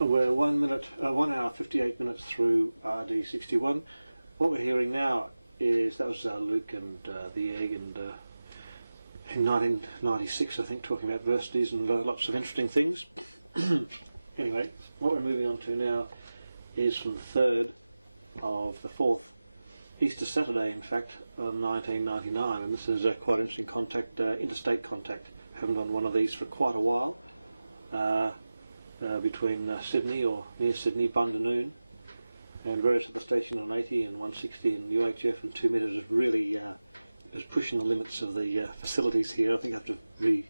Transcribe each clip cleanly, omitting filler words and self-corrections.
We're 1 hour 58 minutes through RD61. What we're hearing now is that was Luke and the Egg and in 1996, I think, talking about versities and lots of interesting things. Anyway, what we're moving on to now is from the 3rd of the 4th, Easter Saturday, in fact, 1999, and this is quite interesting contact, interstate contact. Haven't done one of these for quite a while. Between Sydney or near Sydney, Bundanoon, and various other stations on 80 and 160 and UHF and 2 metres is really pushing the limits of the facilities here. We have to really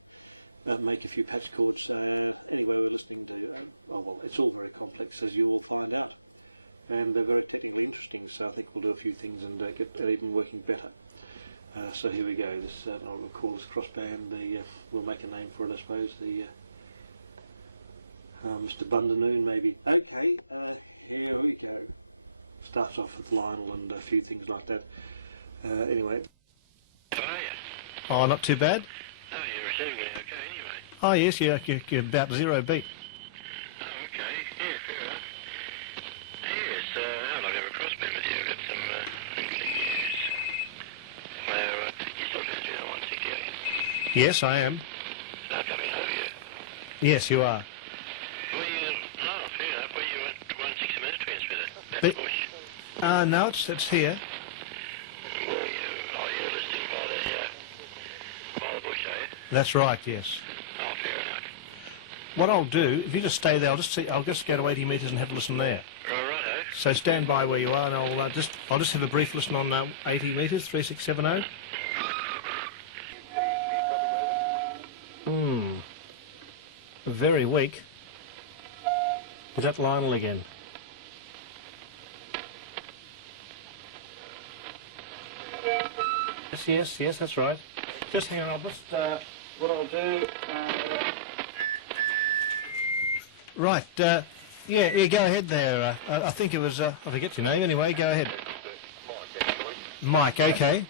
make a few patch calls. Anyway, we're listening to, well, it's all very complex, as you will find out, and they're very technically interesting, so I think we'll do a few things and get that even working better. So here we go. This, I'll call this crossband, we'll make a name for it, I suppose, Mr Bundanoon, maybe. Okay, here we go. Starts off with Lionel and a few things like that. Anyway. How are you? Oh, not too bad. Oh, you're receiving it okay anyway. Oh, yes, you're about 0 beat. Oh, okay. Yeah, fair enough. Yes, I'd like to have a crossband with you. I've got some interesting news. Where, you're still doing 160, Yes, I am. So I'm coming over you. Yes, you are. Fair enough. Were you at 160 metre transmitter? At the bush? No, it's here. You're listening by the bush, are you? That's right, yes. Oh, fair enough. What I'll do, if you just stay there, I'll just go to 80 metres and have a listen there. Righto. So stand by where you are, and I'll just have a brief listen on 80 metres, 3670. Very weak. Is that Lionel again? Yes, that's right. Just hang on, I'll just, what I'll do... Right, yeah, go ahead there. I think it was, I forget your name anyway, go ahead. Mike, okay.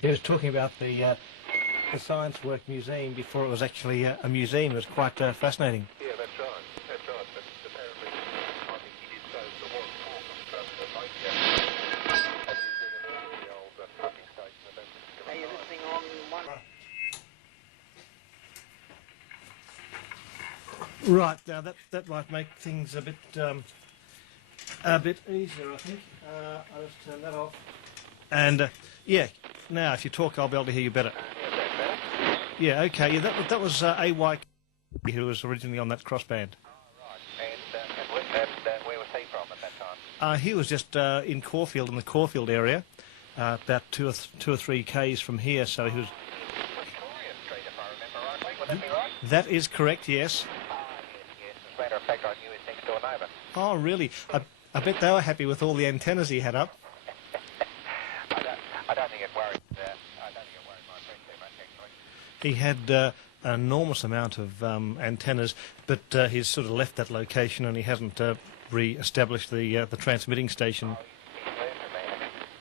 He was talking about the Science Work Museum before it was actually a museum. It was quite fascinating. Yeah, that's right. That's right. But apparently, I think he did so for one a museum of the old pumping station. Are you listening on one? Right, now that might make things a bit easier, I think. I'll just turn that off. And yeah, now if you talk, I'll be able to hear you better. Yeah, okay. Yeah, that was AY who was originally on that crossband. Oh, right. And where was he from at that time? He was just in Caulfield, in the Caulfield area, about two or three k's from here. So he was. Victoria Street, if I remember rightly. Would that be right? That is correct. Yes. Yes. As a matter of fact, I knew his next door neighbour. Oh, really? I bet they were happy with all the antennas he had up. I don't think it worried. I don't think it worried my friend too much actually. He had an enormous amount of antennas, but he's sort of left that location and he hasn't re-established the transmitting station.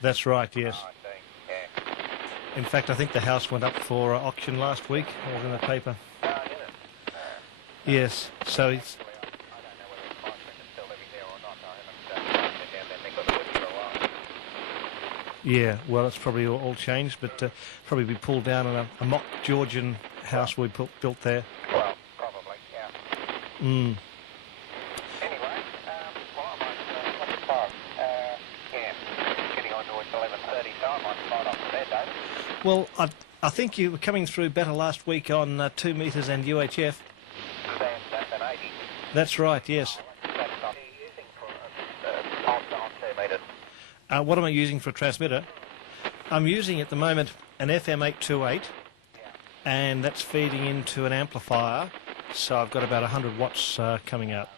That's right, yes. Oh, I see. Yeah. In fact, I think the house went up for auction last week. It was in the paper. Oh, did it? Yes, so it's... I don't know whether my friend is still living there or not. I haven't been down there neck of the woods for a while. Yeah, well, it's probably all changed, but probably be pulled down in a mock Georgian house we built there. Well, probably, yeah. Mm. Anyway, well, I might, what's the time? Yeah, getting on towards 11:30, so I might slide off to bed, David. Well, I think you were coming through better last week on 2 metres and UHF. Than 80. That's right, yes. That's what you're using for on 2 metres. What am I using for a transmitter? I'm using at the moment an FM828, and that's feeding into an amplifier, so I've got about 100 watts coming out.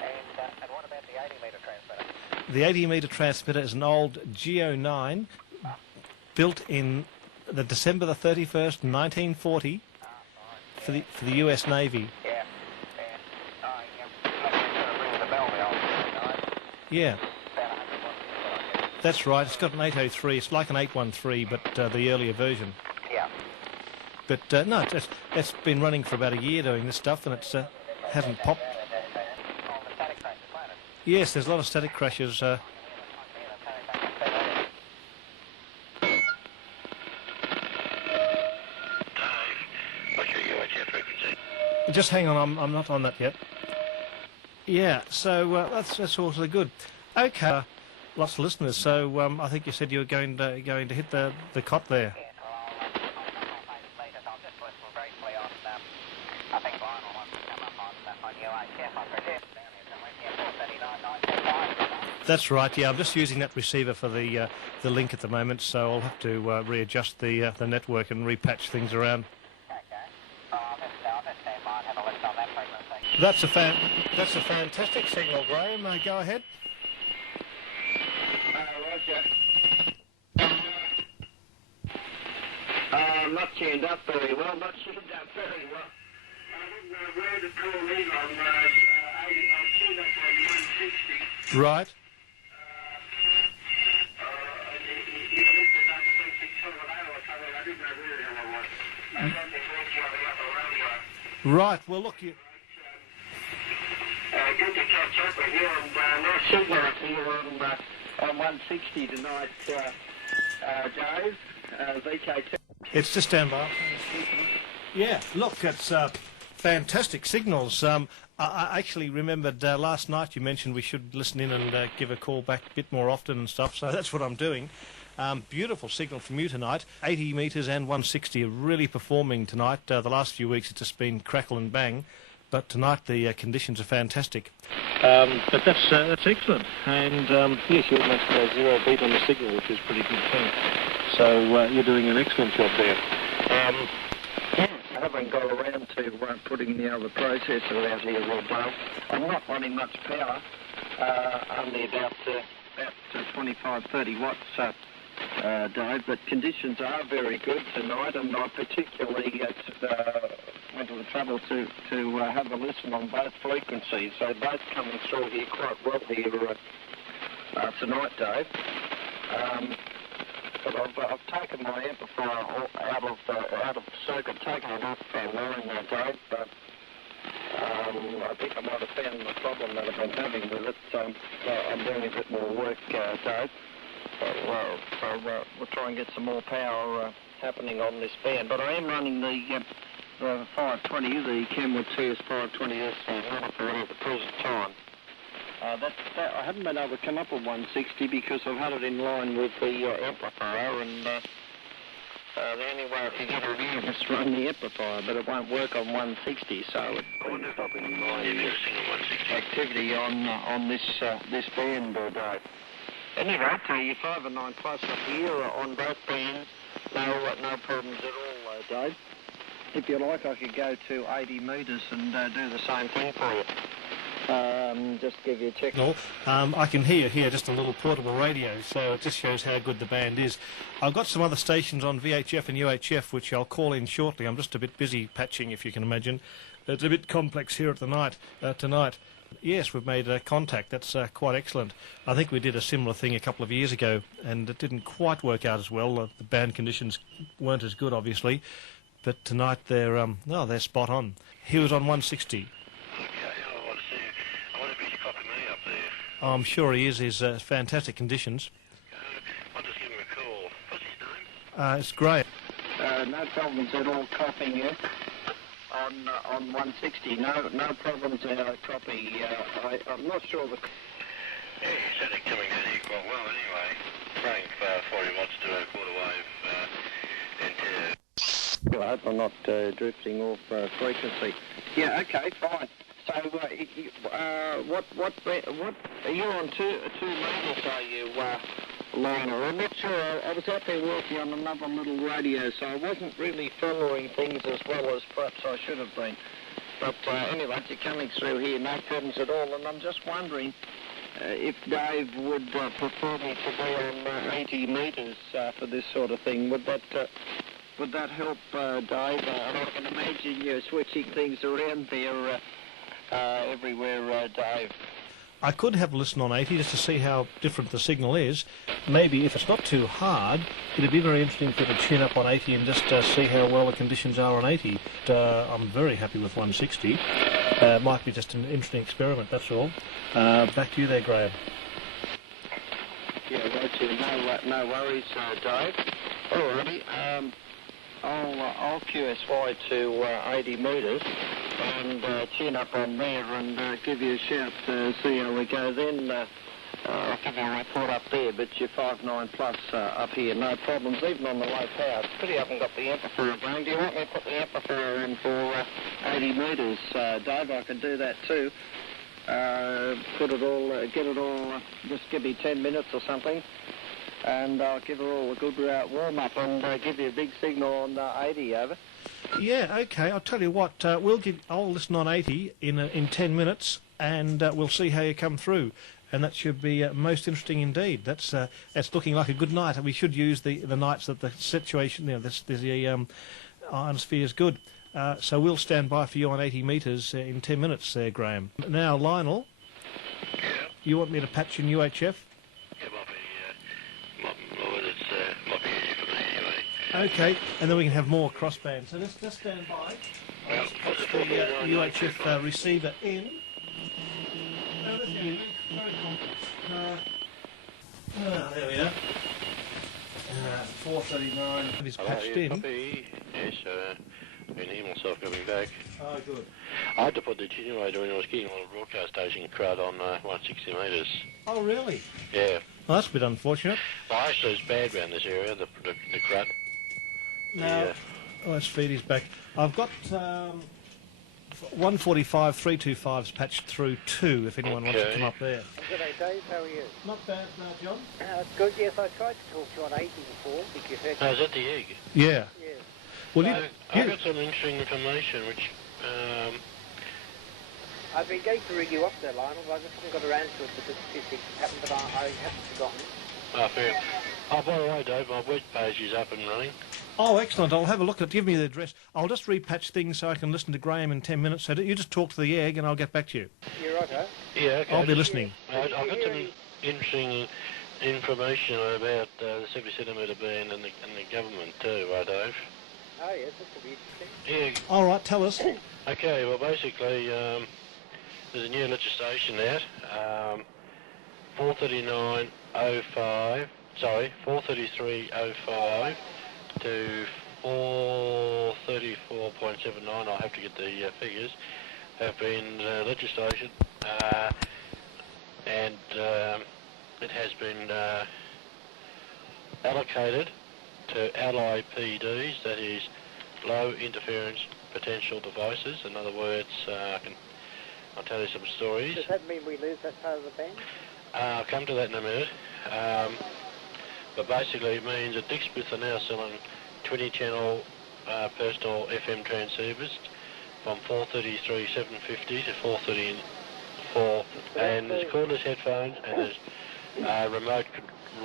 Right. And what about the 80 metre transmitter? The 80 metre transmitter is an old Geo 9, built in the December the 31st, 1940, for the U.S. Navy. Yeah. Ring the bell now. Yeah. That's right. It's got an 803. It's like an 813, but the earlier version. Yeah. But no, it's been running for about a year doing this stuff, and it's hasn't popped. Yes, there's a lot of static crashes. What's your UHF frequency? Just hang on, I'm not on that yet. Yeah, so that's also good. Okay, lots of listeners. So I think you said you were going to hit the cot there. That's right. Yeah, I'm just using that receiver for the link at the moment, so I'll have to readjust the network and repatch things around. That's a fantastic signal, Graham. Go ahead. Roger. Not tuned up very well. Not tuned up very well. I didn't know where to call in on. I'm tuned up on 160. Right. Right. Well, look, you. Good to catch up with you, and nice signal up here on 160 tonight, Dave. VK2. It's just down by. Yeah. Look, it's fantastic signals. I actually remembered last night you mentioned we should listen in and give a call back a bit more often and stuff, so that's what I'm doing. Beautiful signal from you tonight. 80 metres and 160 are really performing tonight. The last few weeks it's just been crackle and bang, but tonight the conditions are fantastic. But that's excellent. And yes, you almost got a 0 beat on the signal, which is pretty good thing. So you're doing an excellent job there. I haven't got around to putting the other processor out here all day. I'm not running much power, only about 25, 30 watts, Dave, but conditions are very good tonight, and I particularly went to the trouble to have a listen on both frequencies, so both coming through here quite well here tonight, Dave. But I've taken my amplifier out of circuit, taken it off line there, Dave. But I think I might have found the problem that I've been having with it. I'm doing a bit more work, Dave. So we'll try and get some more power happening on this band. But I am running the 520, the Kenwood TS 520S monitor at the present time. I haven't been able to come up with 160 because I've had it in line with the amplifier, and the only way I can get it in is to run the amplifier, but it won't work on 160, so it's stopping my activity on this band, Dave. Anyway, your 5 and 9 plus up here on both bands, no problems at all, Dave. If you like, I could go to 80 metres and do the same thing for you. Just give you a check. No, I can hear here just a little portable radio, so it just shows how good the band is. I've got some other stations on VHF and UHF, which I'll call in shortly. I'm just a bit busy patching, if you can imagine. It's a bit complex here at the night tonight. Yes, we've made contact. That's quite excellent. I think we did a similar thing a couple of years ago, and it didn't quite work out as well. The band conditions weren't as good, obviously, but tonight they're spot on. He was on 160. I'm sure he is. He's fantastic conditions. I'll just give him a call. What's his name? It's great. No problems at all copying you on 160. No problems copy. I'm not sure the... Yeah, you said it coming out here quite well anyway. Running 40 watts to a quarter wave I hope I'm not drifting off frequency. Yeah, okay, fine. So, what are you on two meters, are you, Lionel? I'm not sure. I was out there working on another little radio, so I wasn't really following things as well as perhaps I should have been. But anyway, you're coming through here, no problems at all, and I'm just wondering if Dave would prefer me to be on 80 metres for this sort of thing, would that help, Dave? I can imagine you're switching things around there everywhere, Dave. I could have a listen on 80 just to see how different the signal is. Maybe if it's not too hard, it'd be very interesting for you to tune up on 80 and just see how well the conditions are on 80. I'm very happy with 160. Might be just an interesting experiment, that's all. Back to you there, Graham. Yeah, right, no worries, Dave. Alrighty, I'll QSY to 80 metres and tune up on there and give you a shout to see how we go then. I'll give you a report up there, but you're 5.9 plus up here, no problems, even on the low power. It's pretty I haven't got the amplifier going. Do you want me to put the amplifier in for 80 metres, Dave? I can do that too. Put it all, get it all, just give me 10 minutes or something, and I'll give her all a good warm-up and give you a big signal on 80, over. Yeah, okay, I'll tell you what, I'll listen on 80 in 10 minutes, and we'll see how you come through. And that should be most interesting indeed. That's looking like a good night, and we should use the nights that the situation, the ionosphere is good. So we'll stand by for you on 80 metres in 10 minutes there, Graham. Now, Lionel, you want me to patch in UHF? Yeah, might be easy for me anyway. Okay, and then we can have more crossband. So just stand by. I'll just put the UHF receiver in. Very complex. There we are. 439 is patched in. Copy. Yes, I can hear myself coming back. Oh, good. I had to put the attenuator when I was getting on a broadcast station crud on 160 metres. Oh, really? Yeah. Well, that's a bit unfortunate. Well, actually, it's bad around this area, the crud. Now, let's feed his back. I've got 145 325s patched through 2 if anyone wants to come up there. Good day, Dave. How are you? Not bad, John. Good, yes. I tried to talk to you on 80 before. Think you heard Oh, is that the egg? Yeah. Yes. Well, I've got some interesting information which... I've been going to ring you up there, Lionel, but I just haven't got around to it because it happened, but I haven't forgotten. Oh, fair. Oh, by the way, Dave, my web page is up and running. Oh, excellent. I'll have a look at it. Give me the address. I'll just repatch things so I can listen to Graham in 10 minutes. So you just talk to the egg and I'll get back to you. You're right, huh? Yeah, okay. I'll be listening. I've got some interesting information about the 70 centimetre band and the government too, Dave. Oh, yes, that could be interesting. Yeah. All right, tell us. Okay, well, basically, there's a new legislation out, 433.05 to 434.79, I'll have to get the figures, have been legislation, and it has been allocated to LIPDs, that is low interference potential devices. In other words, I'll tell you some stories. Does that mean we lose that part of the band? I'll come to that in a minute. But basically it means that Dick Smith are now selling 20-channel personal FM transceivers from 433.750 to 434, and there's cordless headphones, and there's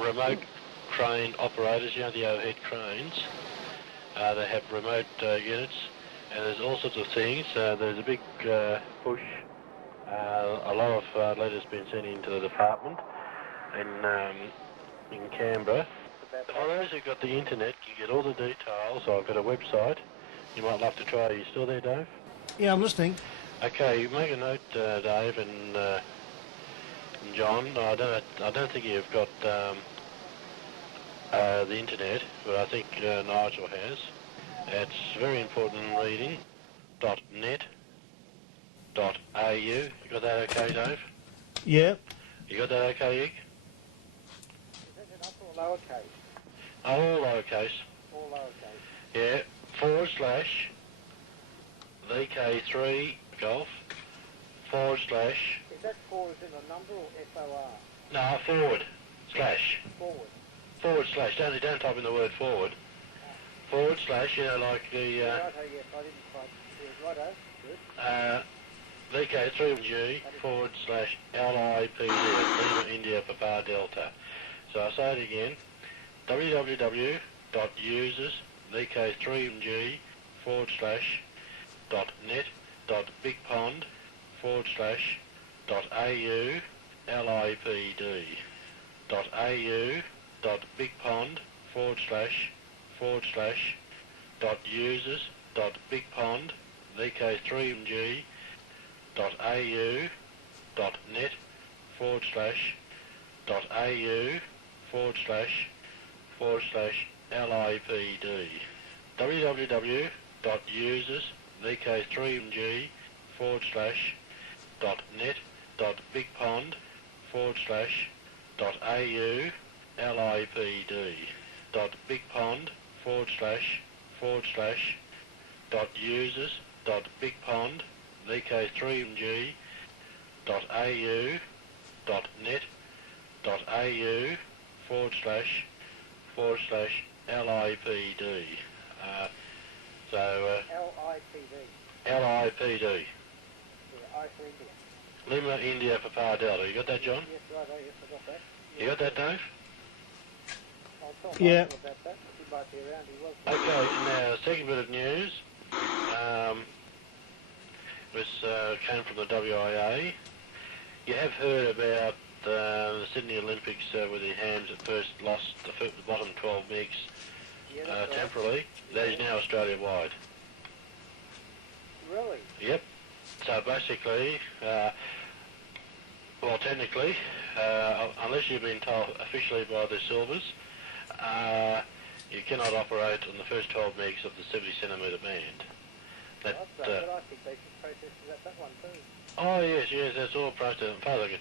remote crane operators, you know, the overhead cranes. They have remote units, and there's all sorts of things. There's a big push. A lot of letters been sent into the department in Canberra. For those who've got the internet, you get all the details. I've got a website. You might love to try. Are you still there, Dave? Yeah, I'm listening. Okay, you make a note, Dave and John. I don't think you've got the internet, but I think Nigel has. It's very important reading. .net.au. You got that okay, Dave? Yeah. You got that okay, Ig? Is that an upper or lowercase? Oh, all lowercase. All lowercase. Yeah. / VK3 Golf / Is that forward in a number or FOR? No, forward / Forward. / don't type in the word forward. / you know, like the Righto, yes, I didn't quite... Righto, good. VK3G /LIPD, Lima India Papa Delta. So I say it again, www.users VK3G /net.bigpond /au LIPD .au.bigpond .users.bigpond VK3G .au.net .au LIPD www.users VK3G .net.bigpond .au LIPD .bigpond .users .bigpond VK3G .au .net .au LIPD. LIPD. Yeah, I for India. Lima India Papa Delta. You got that, John? Yes, right, yes, I got that. You got that, Dave? I'll tell Yeah. Michael about that. He might be around. He was. Okay, now, second bit of news. This came from the WIA. You have heard about the Sydney Olympics where the hams at first lost the bottom 12 megs Yeah, that's right. temporarily. That is now Australia-wide. Really? Yep. So basically, well, technically, unless you've been told officially by the Silvers, you cannot operate on the first 12 megs of the 70 centimetre band. That, That's right, but I think they should protest about that one too. oh yes, that's all processed. As far as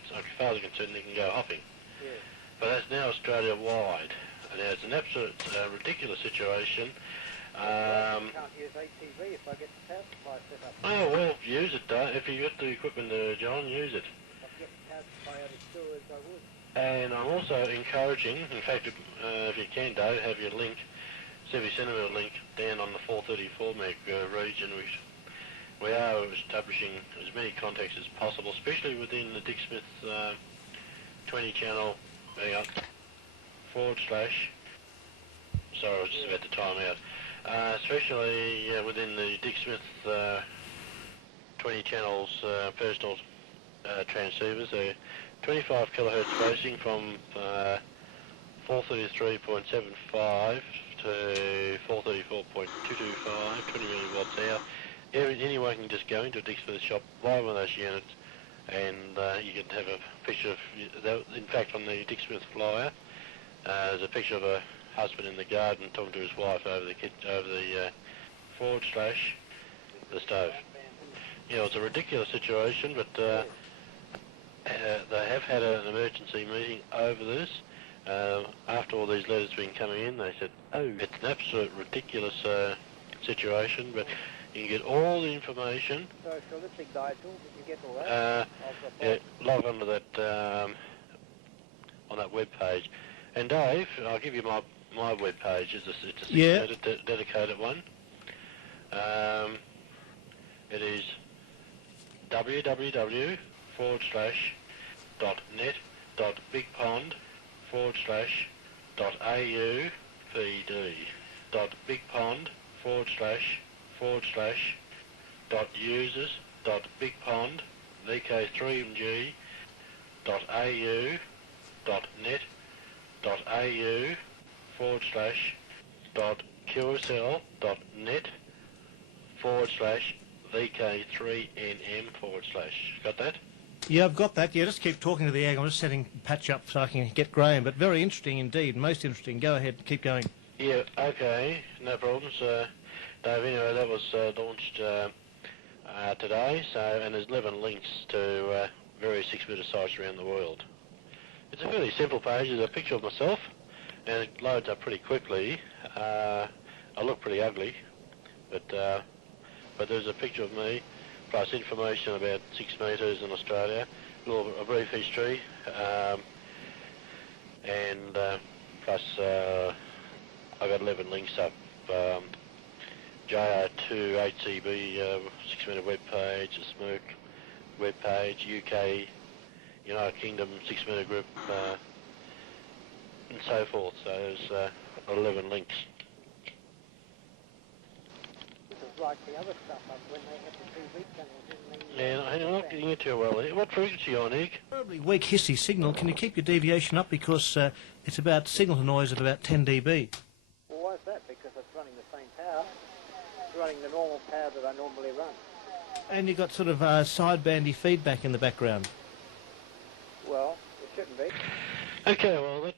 I'm concerned, they can go hopping. Yeah. But that's now Australia-wide. And it's an absolute ridiculous situation. I can't use ATV if I get the power supply set up. Oh, well, use it, if you got the equipment, John, use it. If I could get the power supply out of storage, I would. And I'm also encouraging, in fact, if you can, Dave, have your link, 70 centimetre link, down on the 434 meg region. We are establishing as many contacts as possible, especially within the Dick Smith 20 channel, sorry, I was just about to time out. Especially within the Dick Smith 20 channels personal transceivers. They're 25 kilohertz spacing from 433.75 to 434.225, 20 milliwatts hour. Anyone can just go into a Dick Smith shop, buy one of those units, and you can have a picture of, in fact on the Dick Smith flyer, there's a picture of a husband in the garden talking to his wife over the the stove. You know, it's a ridiculous situation, but they have had an emergency meeting over this. After all these letters been coming in, they said, oh, it's an absolute ridiculous situation, but you can get all the information. So if you're listening, Nigel, did you get all that? Log onto that on that web page. And Dave, I'll give you my web page. It's a 6-minute dedicated one. It is www.net.bigpond .au.bigpond .users.bigpond VK3G .au.net .au/.qsl.net /VK3NM/. Got that? Yeah, I've got that. Yeah, just keep talking to the ag. I'm just setting patch up so I can get Graham. But very interesting indeed, most interesting. Go ahead, keep going. Yeah, okay, no problems. Dave, anyway, that was launched today, and there's 11 links to various 6-metre sites around the world. It's a fairly simple page. There's a picture of myself, and it loads up pretty quickly. I look pretty ugly, but there's a picture of me, plus information about 6 metres in Australia, a brief history, and plus I've got 11 links up. JR2 HCB 6-metre web page, a SMOOC, webpage, UK, United Kingdom, 6 metre group, and so forth. So there's 11 links. This is like the other stuff when they had the TV channels. Yeah, I'm not getting it too well. What frequency are you on, Egg? Terribly weak hissy signal. Can you keep your deviation up because it's about signal to noise at about 10 dB? Well, why is that? Because it's running the same power. It's running the normal power that I normally run. And you've got sort of sidebandy feedback in the background. Well, it shouldn't be. Okay, well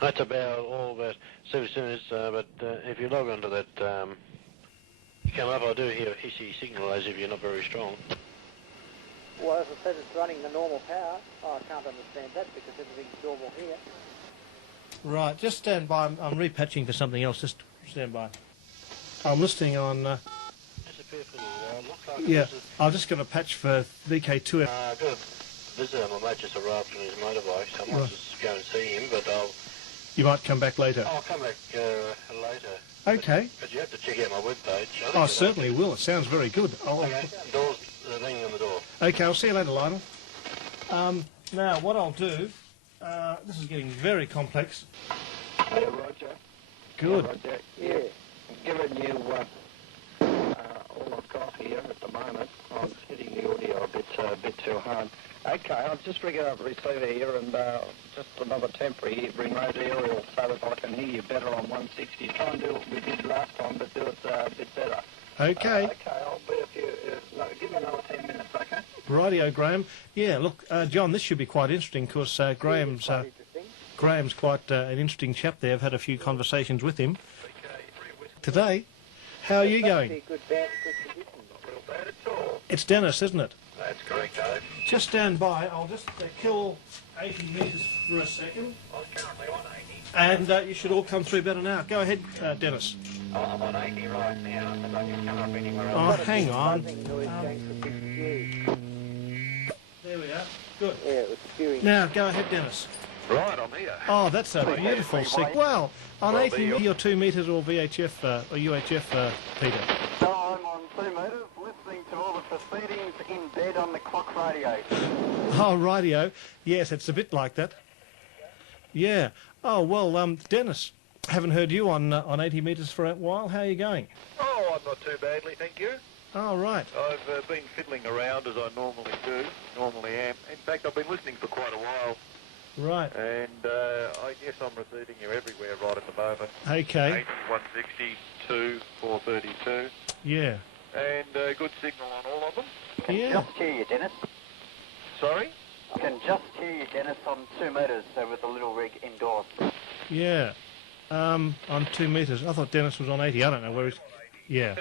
that's about all about 70 minutes. But if you log onto that, you come up. I do hear a hissy signal as if you're not very strong. Well, as I said, it's running the normal power. Oh, I can't understand that because everything's normal here. Right, just stand by. I'm repatching for something else. Just stand by. I'm listening on. Disappear for a little while. Looks like Yeah, I'm just going to patch for VK2. I've got a visitor. My mate just arrived on his motorbike, so I might just go and see him. But You might come back later. I'll come back later. Okay. But you have to check out my webpage. I certainly will. It sounds very good. Okay. Doors, the thing on the door. Okay, I'll see you later, Lionel. Now, what I'll do, this is getting very complex. Yeah, Roger. Good. Yeah, Roger. Yeah. Given you all I've got here at the moment, I'm hitting the audio a bit too hard. Okay, I'll just rig up a receiver here and just another temporary remote aerial so that I can hear you better on 160. Try and do what we did last time, but do it a bit better. Okay. Okay, I'll be a few... give me another 10 minutes, okay? Rightio, Graham. Yeah, look, John, this should be quite interesting because Graham's quite an interesting chap there. I've had a few conversations with him today. How are you going? Good condition. Not real bad at all. It's Dennis, isn't it? That's correct, Dave. Just stand by. I'll just kill 80 metres for a second. I'm currently on 80. And you should all come through better now. Go ahead, Dennis. I'm on 80 right now, so I can come up anywhere Oh, else. hang on. Noise going for 50 years. There we are. Good. Yeah, it was spewing. Now, go ahead, Dennis. Right, I'm here. Oh, that's a beautiful signal. Well, on 80 or 2 metres or VHF or UHF, Peter. So I'm on 2 metres, listening to all the proceedings in bed on the clock radio. Oh, rightio. Yes, it's a bit like that. Yeah. Oh, well, Dennis, haven't heard you on 80 metres for a while. How are you going? Oh, I'm not too badly, thank you. Oh, right. I've been fiddling around as I normally am. In fact, I've been listening for quite a while, Right. and I guess I'm receiving you everywhere right at the moment. Okay. 80, 160, 2, 432, Yeah. and good signal on all of them. Yeah. Just hear you, Dennis. Sorry? I can just hear you, Dennis, on 2 metres with the little rig indoors. Yeah. On 2 metres. I thought Dennis was on 80. I don't know where he's... Yeah.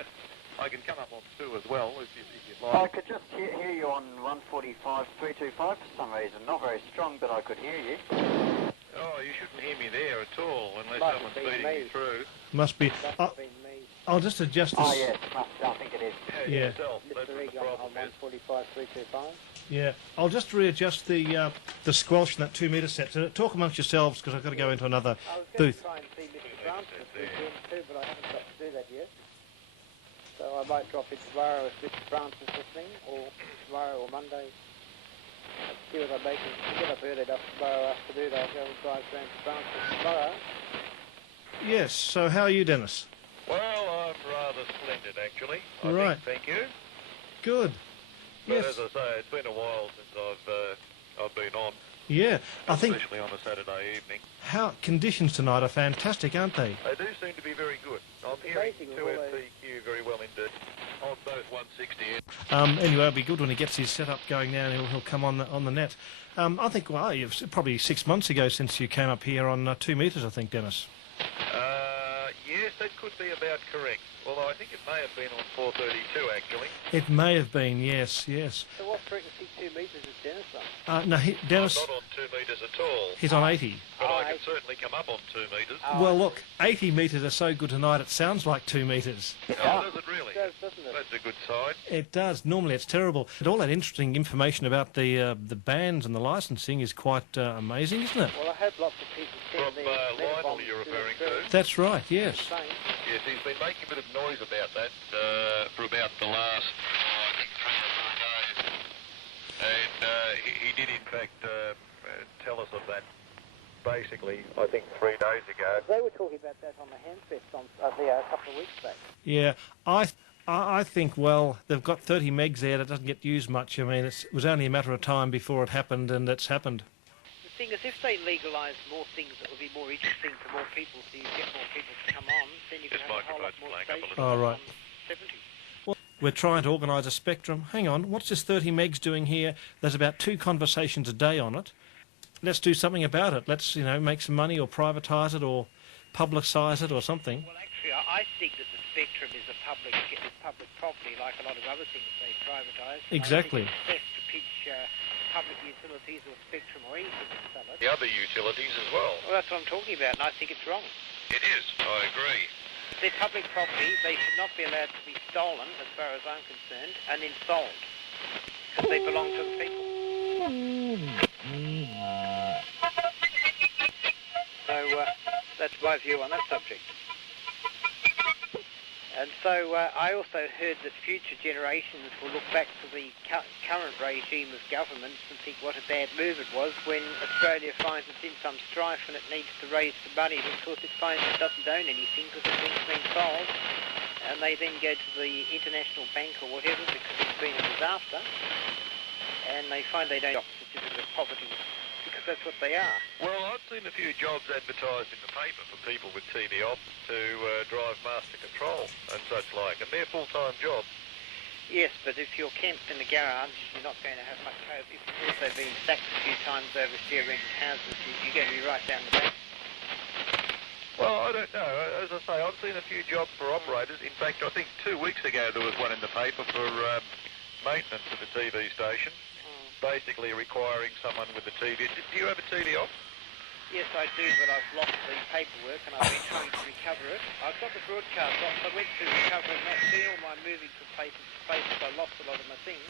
I can come up on 2 as well, if you'd I like. could just hear you on 145, 325 for some reason. Not very strong, but I could hear you. Oh, you shouldn't hear me there at all, unless Must someone's be feeding me. me through. Must be... Must I'll, have been me. I'll just adjust this... Oh, yes, I think it is. Yeah. Yourself. That's Mr. what Rig the on problem is. 145, 325. Yeah. I'll just readjust the squelch in that 2 metre set. So talk amongst yourselves because I've got to go into another I was going to booth. try and see Mr. Grant this weekend too, but I haven't got to do that yet. So I might drop in tomorrow if Mr. Grant is listening, or tomorrow or Monday. I'll see what I make and get up early enough tomorrow afternoon. I'll go and drive round to Francis tomorrow. Yes. So how are you, Dennis? Well, I'm rather splendid, actually. I Right. think, thank you. Good. But Yes. as I say, it's been a while since I've been on, Yeah. I think especially on a Saturday evening. how conditions tonight are fantastic, aren't they? They do seem to be very good. I'm hearing amazing with all those- 2FPQ very well indeed on both 160 and... Anyway, it'll be good when he gets his setup going now and he'll come on the net. I think, well, it's probably 6 months ago since you came up here on 2 metres, I think, Dennis. Yes, that could be about correct. Although I think it may have been on 432, actually. It may have been, yes, yes. So what frequency 2 metres is Dennis on? No, Dennis, I'm not on 2 metres at all, he's on 80. but Oh, I can 80. certainly come up on 2 metres. Well, look, 80 metres are so good tonight, it sounds like 2 metres. Oh, does it really? Doesn't it? That's a good sign. It does. Normally it's terrible. But all that interesting information about the bands and the licensing is quite amazing, isn't it? Well, I hope lots of people From send their Lionel bombs you're to referring the to? That's right, yes. Same. Yes, he's been making a bit of noise about that for about the last, I think, 3 or basically, I think 3 days ago. They were talking about that on the Handfest a couple of weeks back. Yeah, I think, well, they've got 30 megs there that doesn't get used much. I mean, it was only a matter of time before it happened, and it's happened. The thing is, if they legalise more things that will be more interesting to more people, so you get more people to come on, then you can This have a whole lot microphone's more playing up a stations little. Oh, right. on 70. Well, we're trying to organise a spectrum. Hang on, what's this 30 megs doing here? There's about 2 conversations a day on it. Let's do something about it. Let's, make some money or privatise it or publicise it or something. Well, actually, I think that the spectrum is public property, like a lot of other things they privatise. Exactly. I think it's best to pitch public utilities or spectrum or anything to sell it. The other utilities as well. Well, that's what I'm talking about, and I think it's wrong. It is, I agree. They're public property. They should not be allowed to be stolen, as far as I'm concerned, and then sold, because they belong to the people. So that's my view on that subject. And so I also heard that future generations will look back to the current regime of governments and think what a bad move it was when Australia finds it's in some strife and it needs to raise the money because it finds it doesn't own anything because the thing's been sold. And they then go to the international bank or whatever because it's been a disaster. And they find they don't have a certificate of poverty because that's what they are. Well, I've seen a few jobs advertised in the paper for people with TV ops to drive master control and such like, and they're full-time jobs. Yes, but if you're camped in the garage, you're not going to have much hope. If you've also been sacked a few times over share rented houses, you're going to be right down the back. Well, I don't know. As I say, I've seen a few jobs for operators. In fact, I think 2 weeks ago there was one in the paper for maintenance of a TV station, basically requiring someone with a TV. Do you have a TV op? Yes, I do, but I've lost the paperwork and I've been trying to recover it. I've got the broadcast off. I went to recovering that. See, all my moving took place in space, so I lost a lot of my things.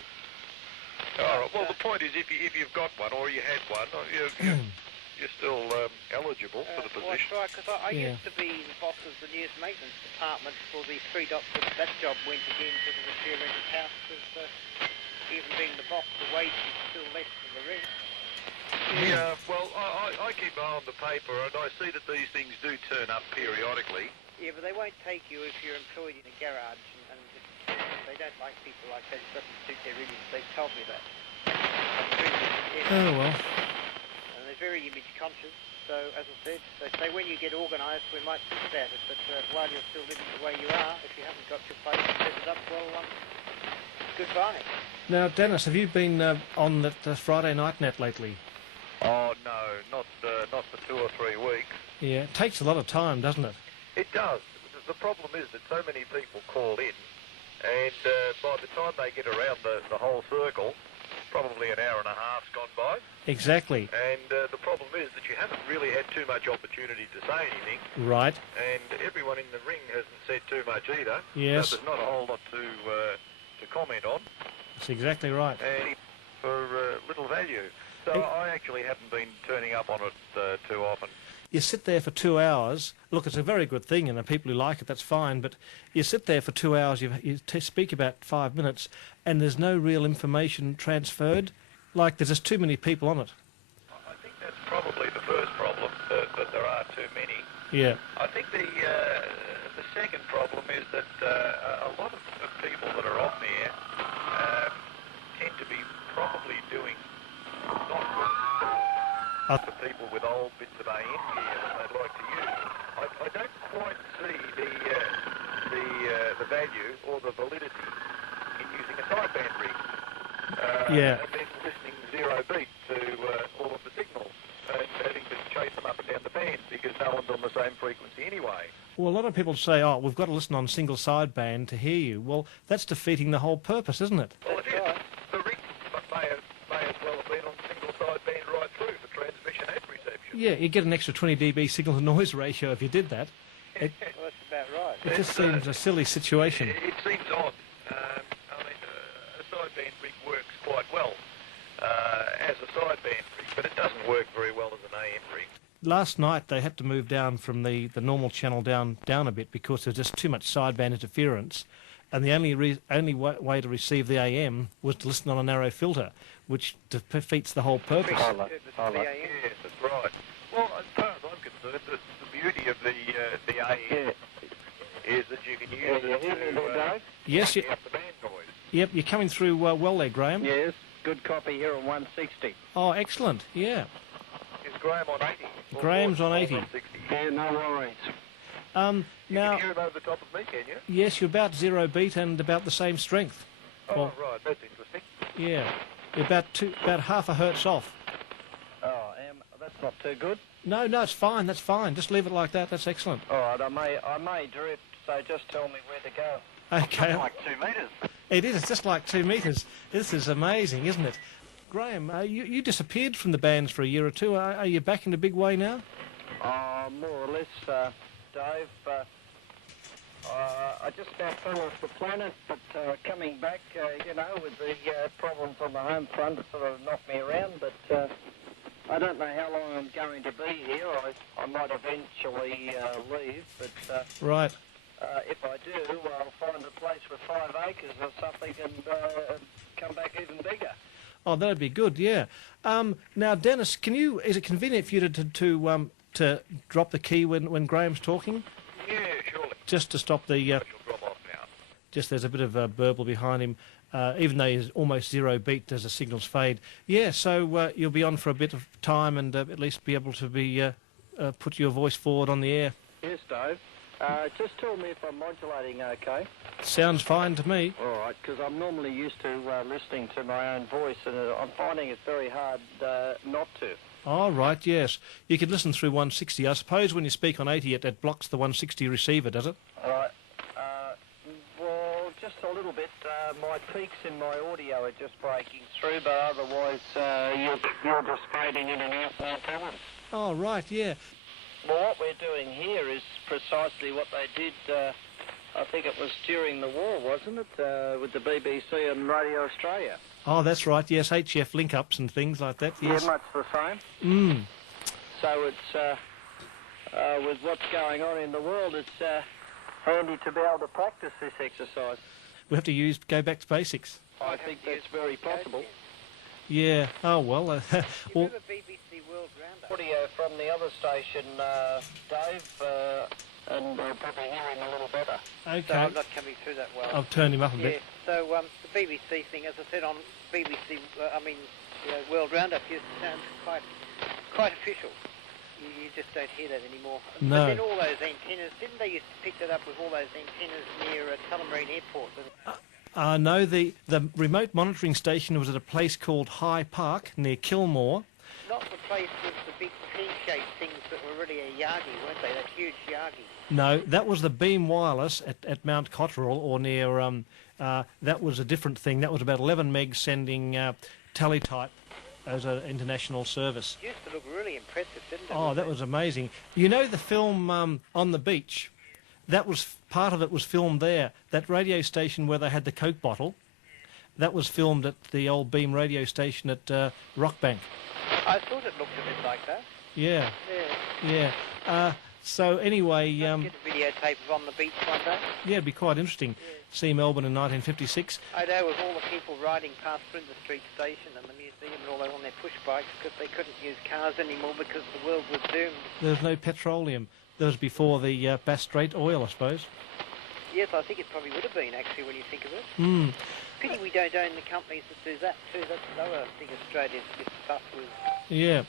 All right. Well, the point is, if you've got one or you had one, you're still eligible for the position. Well, that's right, because I used to be the boss of the news maintenance department for the 3 dots that job went again because of the share rented house, because even being the boss, the wage is still less than the rest. Yeah, well, I keep an eye on the paper and I see that these things do turn up periodically. Yeah, but they won't take you if you're employed in a garage, and they don't like people like that. It doesn't suit their image. They've told me that. Oh, well. And they're very image conscious. So, as I said, they say when you get organised, we might think about it. But while you're still living the way you are, if you haven't got your place set it up, well, goodbye. Now, Dennis, have you been on that Friday night net lately? Oh no, not for 2 or 3 weeks. Yeah, it takes a lot of time, doesn't it? It does. The problem is that so many people call in, and by the time they get around the whole circle, probably an hour and a half's gone by. Exactly. And the problem is that you haven't really had too much opportunity to say anything. Right. And everyone in the ring hasn't said too much either. Yes. So there's not a whole lot to comment on. That's exactly right. And for little value. So I actually haven't been turning up on it too often. You sit there for 2 hours. Look, it's a very good thing, and the people who like it, that's fine. But you sit there for 2 hours, you speak about 5 minutes, and there's no real information transferred. Like, there's just too many people on it. I think that's probably the first problem, that there are too many. Yeah. I think the second problem is that a lot of people that are on there tend to be probably doing not good for people with old bits of AM gear that they'd like to use. I don't quite see the value or the validity in using a sideband rig. Yeah. And then listening 0 beat to all of the signals and having to chase them up and down the band because no one's on the same frequency anyway. Well, a lot of people say, oh, we've got to listen on single sideband to hear you. Well, that's defeating the whole purpose, isn't it? Well, it is. The rig may as well have been on single sideband right through for transmission and reception. Yeah, you get an extra 20 dB signal-to-noise ratio if you did that. Well, that's about right. It just seems a silly situation. It seems odd. I mean, a sideband rig works quite well as a sideband rig, but it doesn't work very well as an AM rig. Last night they had to move down from the normal channel down a bit because there's just too much sideband interference, and the only way to receive the AM was to listen on a narrow filter, which defeats the whole purpose. Yes, that's right. Well, Yes, Picking up the band noise. yep, you're coming through well there, Graham. Yes, good copy here on 160. Oh, excellent, yeah. Is Graham on 80? Or Graham's on 80. 60? Yeah, no worries. You Now, can hear him over the top of me, can you? yes, you're about 0 beat and about the same strength. Oh, Well- right, that's interesting. Yeah, you're about half a hertz off. Oh, that's not too good. No, it's fine, that's fine. Just leave it like that, that's excellent. All right, I may drift, so just tell me where to go. Okay. Like 2 metres. It is, it's just like 2 metres. This is amazing, isn't it? Graham, you disappeared from the bands for a year or two. Are you back in a big way now? More or less, Dave. I just about fell off the planet, but coming back, with the problems on the home front, it sort of knocked me around. But I don't know how long I'm going to be here. I might eventually leave, but Right. if I do, I'll find a place with 5 acres or something and come back even bigger. Oh, that'd be good, yeah. Now, Dennis, is it convenient for you to drop the key when Graham's talking? Yeah, surely. Just to stop the... I shall drop off now. Just there's a bit of burble behind him. Even though he's almost 0 beat as the signals fade. Yeah, so you'll be on for a bit of time and at least be able to be put your voice forward on the air. Yes, Dave. Just tell me if I'm modulating okay. Sounds fine to me. All right, because I'm normally used to listening to my own voice, and I'm finding it very hard not to. All right, yes. You could listen through 160. I suppose when you speak on 80, it blocks the 160 receiver, does it? All right. Well, just a little bit. My peaks in my audio are just breaking through, but otherwise you're just fading in and out now, Talon. Oh, right, yeah. Well, what we're doing here is precisely what they did, I think it was during the war, wasn't it, with the BBC and Radio Australia. Oh, that's right, yes, HF link-ups and things like that, yes. Yeah, much the same. Mm. So it's, with what's going on in the world, it's handy to be able to practice this exercise. We have to go back to basics. I think that's very possible. Yeah, oh, well. Well, Remember BBC World Roundup? Audio from the other station, Dave, and probably hearing a little better. So okay. I'm not coming through that well. I've turned him up a Yeah, bit. so the BBC thing, as I said on BBC, World Roundup, you sound quite official. You just don't hear that anymore. No. But then all those antennas, didn't they used to pick that up with all those antennas near Tullamarine Airport? No, the remote monitoring station was at a place called High Park near Kilmore. Not the place with the big T-shaped things that were really a Yagi, weren't they? That huge Yagi. No, that was the Beam Wireless at Mount Cotterell or near... that was a different thing. That was about 11 meg sending teletype as an international service. It used to look really impressive, didn't it? Oh, that was amazing. You know the film On the Beach? That was part of it was filmed there. That radio station where they had the Coke bottle, that was filmed at the old Beam radio station at Rockbank. I thought it looked a bit like that. Yeah, Yeah. yeah. So anyway, Get a videotape of On the Beach one day. yeah, it'd be quite interesting. See Melbourne in 1956. I know with all the people riding past Flinders Street Station and the museum and all that on their push bikes because they couldn't use cars anymore because the world was doomed. There was no petroleum. That was before the Bass Strait oil, I suppose. Yes, I think it probably would have been actually when you think of it. Mm. Pity we don't own the companies that do that too. That's another thing Australia's a bit fussed with. Yeah.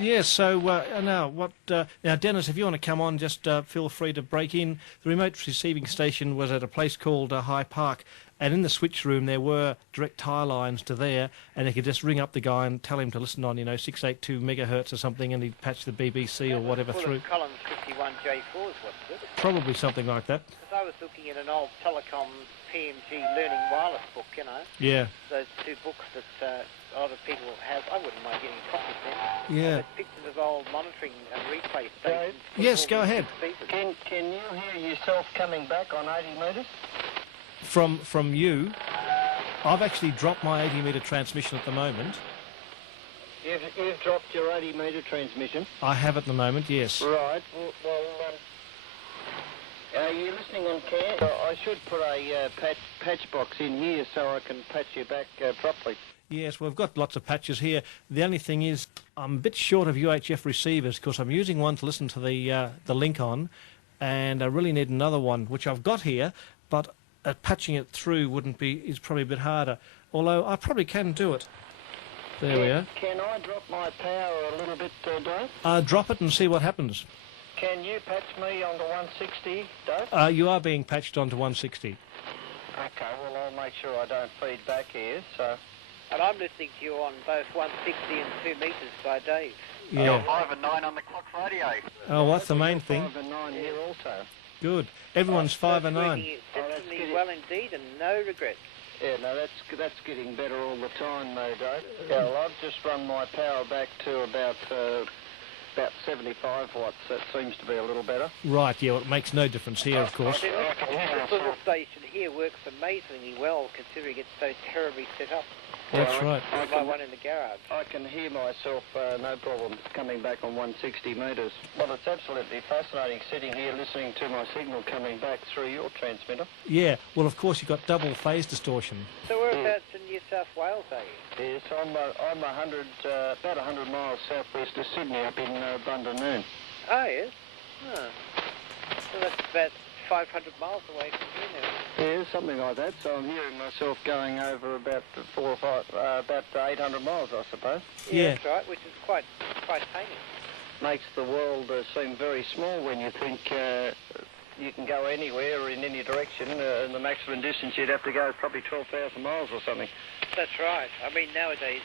Yeah, so now, Dennis, if you want to come on, just feel free to break in. The remote receiving station was at a place called High Park, and in the switch room there were direct tie lines to there, and you could just ring up the guy and tell him to listen on, 682 megahertz or something, and he'd patch the BBC or whatever through. Collins 51J4s, wasn't it? Probably something like that. Because I was looking at an old Telecom PMG Learning Wireless book, Yeah. those two books that a lot of people have. I wouldn't mind getting a copy of them. Yeah. It's pictures of old monitoring and replay stations. Yes, go ahead. Can you hear yourself coming back on 80 metres? From you, I've actually dropped my 80 metre transmission at the moment. You've dropped your 80 metre transmission? I have at the moment, yes. Right. Well, are you listening on cam? I should put a patch box in here so I can patch you back properly. Yes, we've got lots of patches here. The only thing is I'm a bit short of UHF receivers because I'm using one to listen to the link on, and I really need another one, which I've got here, but patching it through is probably a bit harder. Although I probably can do it. There we are. Can I drop my power a little bit, Dave? Drop it and see what happens. Can you patch me onto 160, Dave? You are being patched onto 160. Okay, well, I'll make sure I don't feed back here, so... And I'm listening to you on both 160 and 2 metres by Dave. Yeah. 5 and 9 on the clock radio. Oh, that's the main thing. 5 and 9 here also. Good. Everyone's 5 and 9. Working exceptionally well indeed, and no regrets. Yeah, no, that's getting better all the time, though, Dave. Yeah, well, I've just run my power back to about 75 watts. That seems to be a little better. Right, yeah, well, it makes no difference here, of course. This little station here works amazingly well, considering it's so terribly set up. That's right. My one in the garage. I can hear myself, no problem, coming back on 160 metres. Well, it's absolutely fascinating sitting here listening to my signal coming back through your transmitter. Yeah, well, of course, you've got double phase distortion. So whereabouts in New South Wales are you? Yes, I'm about 100 miles southwest of Sydney, up in Bundanoon. Oh, yes? Oh. So that's about 500 miles away from here now. Yeah, something like that. So I'm hearing myself going over about 800 miles, I suppose. Yeah, that's right, which is quite tame. Makes the world seem very small when you think you can go anywhere in any direction, and the maximum distance you'd have to go is probably 12,000 miles or something. That's right. I mean, nowadays,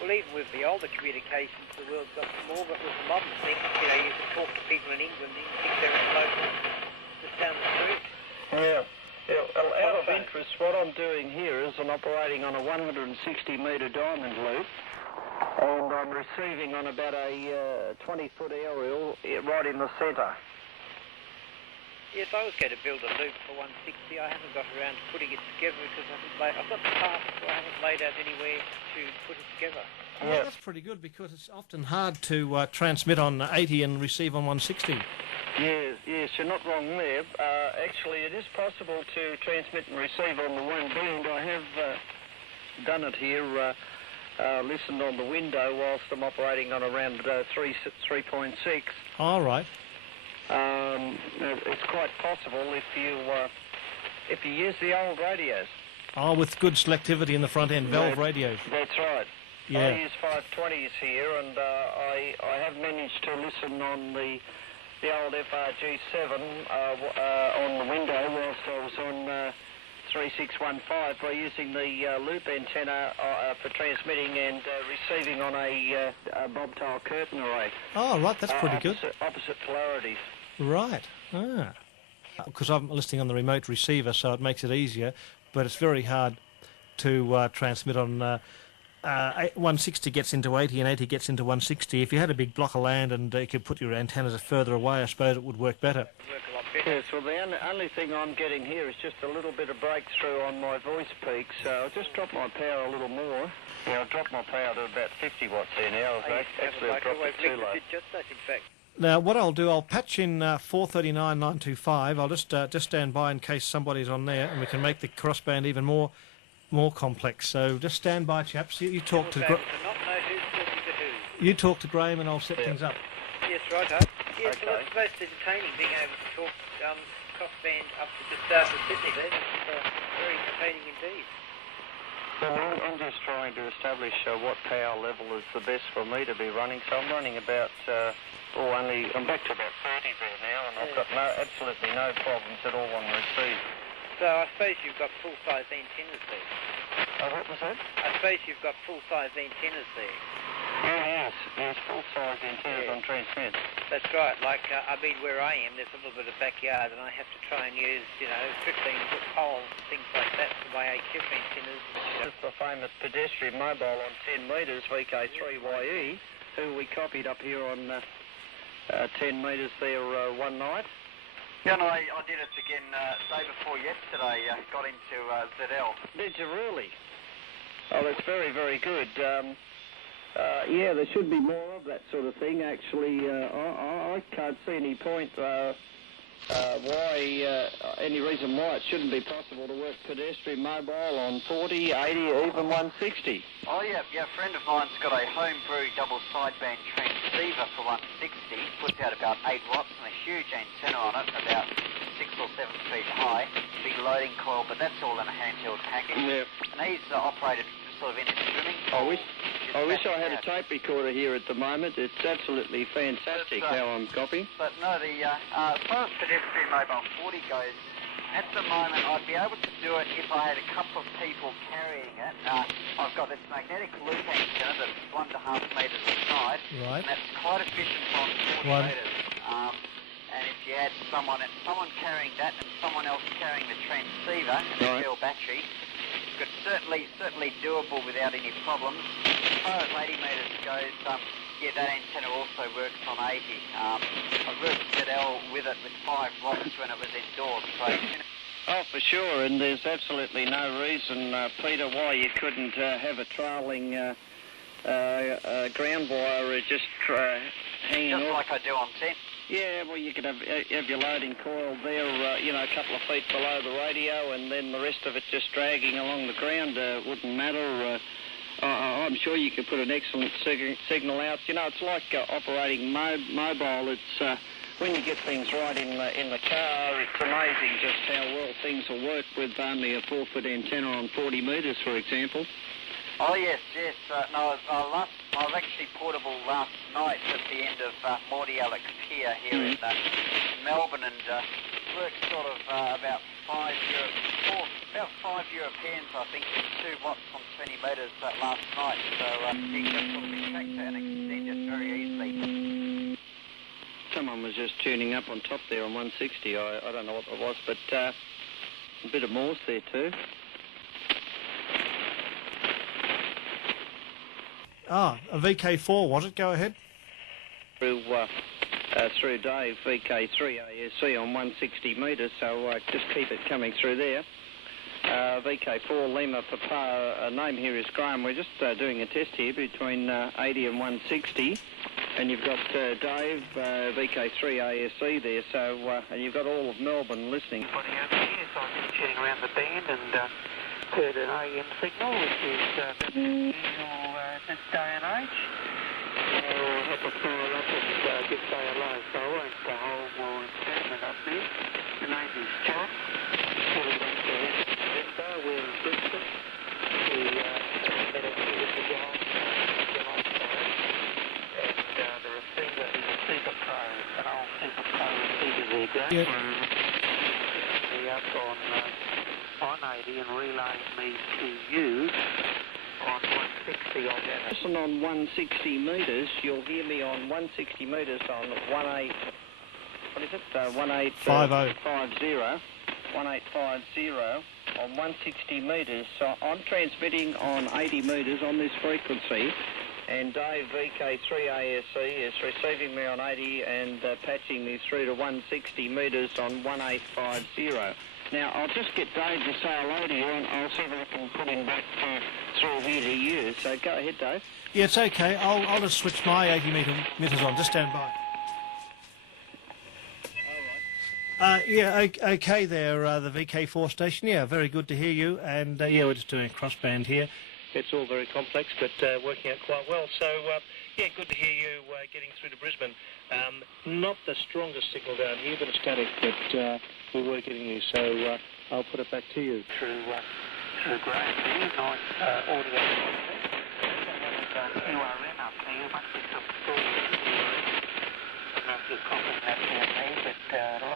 well, even with the older communications, the world got small, but with the modern things, you know, you can talk to people in England, you can think they're in local, just down the street. Yeah. Out of interest, what I'm doing here is I'm operating on a 160-metre diamond loop, and I'm receiving on about a 20-foot aerial right in the centre. Yes, I was going to build a loop for 160. I haven't got around to putting it together because I've got the parts, but I haven't laid out anywhere to put it together. Well, that's pretty good because it's often hard to transmit on 80 and receive on 160. Yes, you're not wrong there. Actually, it is possible to transmit and receive on the one band. I have done it here, listened on the window whilst I'm operating on around 3.6. All right. It's quite possible if you use the old radios. Oh, with good selectivity in the front end, valve radios. That's right. Yeah. I use 520s here, and I have managed to listen on the old FRG7 on the window whilst I was on 3615 by using the loop antenna for transmitting and receiving on a bobtail curtain array. Oh, right, that's pretty good. Opposite polarities. Right. Because I'm listening on the remote receiver, so it makes it easier, but it's very hard to transmit on 160 gets into 80 and 80 gets into 160. If you had a big block of land and you could put your antennas further away, I suppose it would work better. Yes, well, the only thing I'm getting here is just a little bit of breakthrough on my voice peak, so I'll just drop my power a little more. Yeah, I'll drop my power to about 50 watts there now. I've dropped it too low. Just that, in fact. Now, what I'll do, I'll patch in 439.925. I'll just stand by in case somebody's on there, and we can make the crossband even more complex. So just stand by, chaps. You talk to you talk to Graham, and I'll set things up. Yes, right. Yes, Okay. well, it's most entertaining being able to talk crossband up to just south of Sydney there. It's very entertaining indeed. Well, I'm just trying to establish what power level is the best for me to be running. So I'm running about, I'm back to about 30 there now, and I've got absolutely no problems at all on receive. So I suppose you've got full-size antennas there. What was that? I suppose you've got full-size antennas there. Yes, full-size antennas on transmit. That's right. Like, I mean, where I am, there's a little bit of backyard, and I have to try and use, 15-foot poles, things like that for my HF antennas. That's the famous pedestrian mobile on 10 metres, VK3YE, who we copied up here on 10 metres there one night. Yeah, no, I did it again day before yesterday. Got into ZL. Did you really? Oh, that's very, very good. Yeah, there should be more of that sort of thing, actually. I can't see any point any reason why it shouldn't be possible to work pedestrian mobile on 40, 80, even 160. Oh, yeah, a friend of mine's got a homebrew double sideband transceiver for 160. Puts out about 8 watts and a huge antenna on it, about 6 or 7 feet high. Big loading coil, but that's all in a handheld package. Yeah. And he's operated sort of in his swimming I pool. wish I had a tape recorder here at the moment. It's absolutely fantastic how I'm copying. But no, as far as pedestrian mobile 40 goes, at the moment I'd be able to do it if I had a couple of people carrying it. I've got this magnetic loop antenna that's 1.5 metres aside. Right. And that's quite efficient on 40 metres. And if you had someone carrying that and someone else carrying the transceiver and the steel battery, it's certainly doable without any problems. As far as 80 metres goes, yeah, that antenna also works on 80. I've worked ZL with it with 5 blocks when it was indoors. So, Oh, for sure, and there's absolutely no reason, Peter, why you couldn't have a trailing ground wire just hanging just off. like I do on 10. Yeah, well, you could have your loading coil there, a couple of feet below the radio, and then the rest of it just dragging along the ground. Wouldn't matter. I'm sure you could put an excellent signal out. It's like operating mobile. It's when you get things right in the car, it's amazing just how well things will work with only a 4-foot antenna on 40 metres, for example. Oh, yes. No, I was actually portable last night at the end of Morty Alex Pier here in Melbourne, and worked sort of about 5 Europeans, I think, with 2 watts on 20 metres last night. So you can just sort of retract and extend it very easily. Someone was just tuning up on top there on 160. I don't know what it was, but a bit of Morse there too. Ah, a VK4, was it? Go ahead. Through Dave, VK3 ASC on 160 metres, so just keep it coming through there. VK4 Lima Papa, name here is Graham. We're just doing a test here between 80 and 160, and you've got Dave, VK3 ASC there, so and you've got all of Melbourne listening. So I'm just tuning around the band and heard an AM signal, which is usual this day and age. I'll have to fire up and just say hello, so I won't hold more experiment up there. The name is John. Pulling up to Edinburgh, we're in Brisbane. We met up here with the guys, and the receiver is a Super Pro, an old Super Pro receiver there, Graham. Yeah. Me up on 80 and relaying me to you on 160 on that. Listen on 160 metres, you'll hear me on 160 metres on 1850 on 160 metres. So I'm transmitting on 80 metres on this frequency, and Dave VK3 ASC is receiving me on 80 and patching me through to 160 metres on 1850. Now, I'll just get Dave to say hello to you, and I'll see if I can put him back through here to you. So go ahead, Dave. Yeah, it's okay. I'll just switch my 80 metres on. Just stand by. Okay there, the VK4 station. Yeah, very good to hear you. And, yeah, we're just doing a crossband here. It's all very complex, but working out quite well. So, yeah, good to hear you getting through to Brisbane. Not the strongest signal down here, but it's static, but we were getting you. So I'll put it back to you. Through Graham here, nice audio. URN up there, must be some story. I don't know if you're copying that down there, but a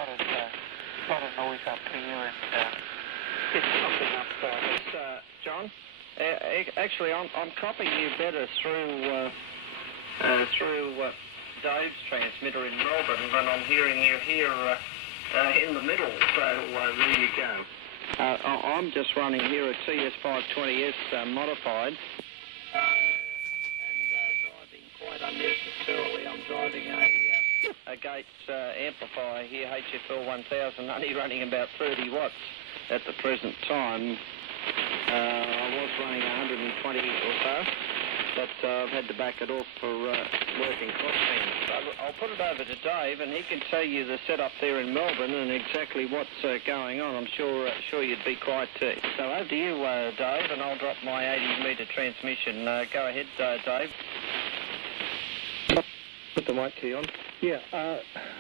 lot of noise up here, and just popping up. John? Actually, I'm copying you better through Dave's transmitter in Melbourne than I'm hearing you here in the middle. So there you go. I'm just running here a TS520S modified. And driving quite unnecessarily. I'm driving a Gates amplifier here, HFL 1000, only running about 30 watts at the present time. I was running 120 or so, but I've had to back it off for working crossbands. I'll put it over to Dave, and he can tell you the setup there in Melbourne and exactly what's going on. I'm sure you'd be quite... So over to you, Dave, and I'll drop my 80-metre transmission. Go ahead, Dave. Put the mic key on. Yeah,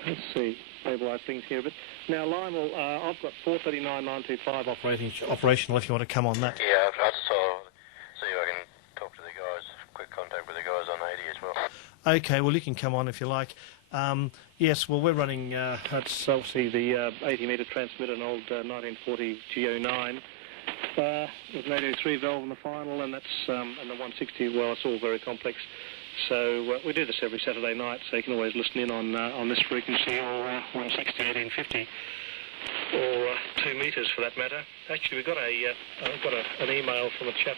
let's see, stabilise things here a bit. Now, Lionel, I've got 439.925 operational if you want to come on that. Yeah, I just see if I can talk to the guys, quick contact with the guys on 80 as well. Okay, well, you can come on if you like. Yes, well, we're running, that's obviously the 80-metre transmitter, an old 1940 GO9. With an 803 valve in the final, and that's and the 160. Well, it's all very complex. So we do this every Saturday night, so you can always listen in on this frequency or 160, 1850, or 2 metres for that matter. Actually, we've got an email from a chap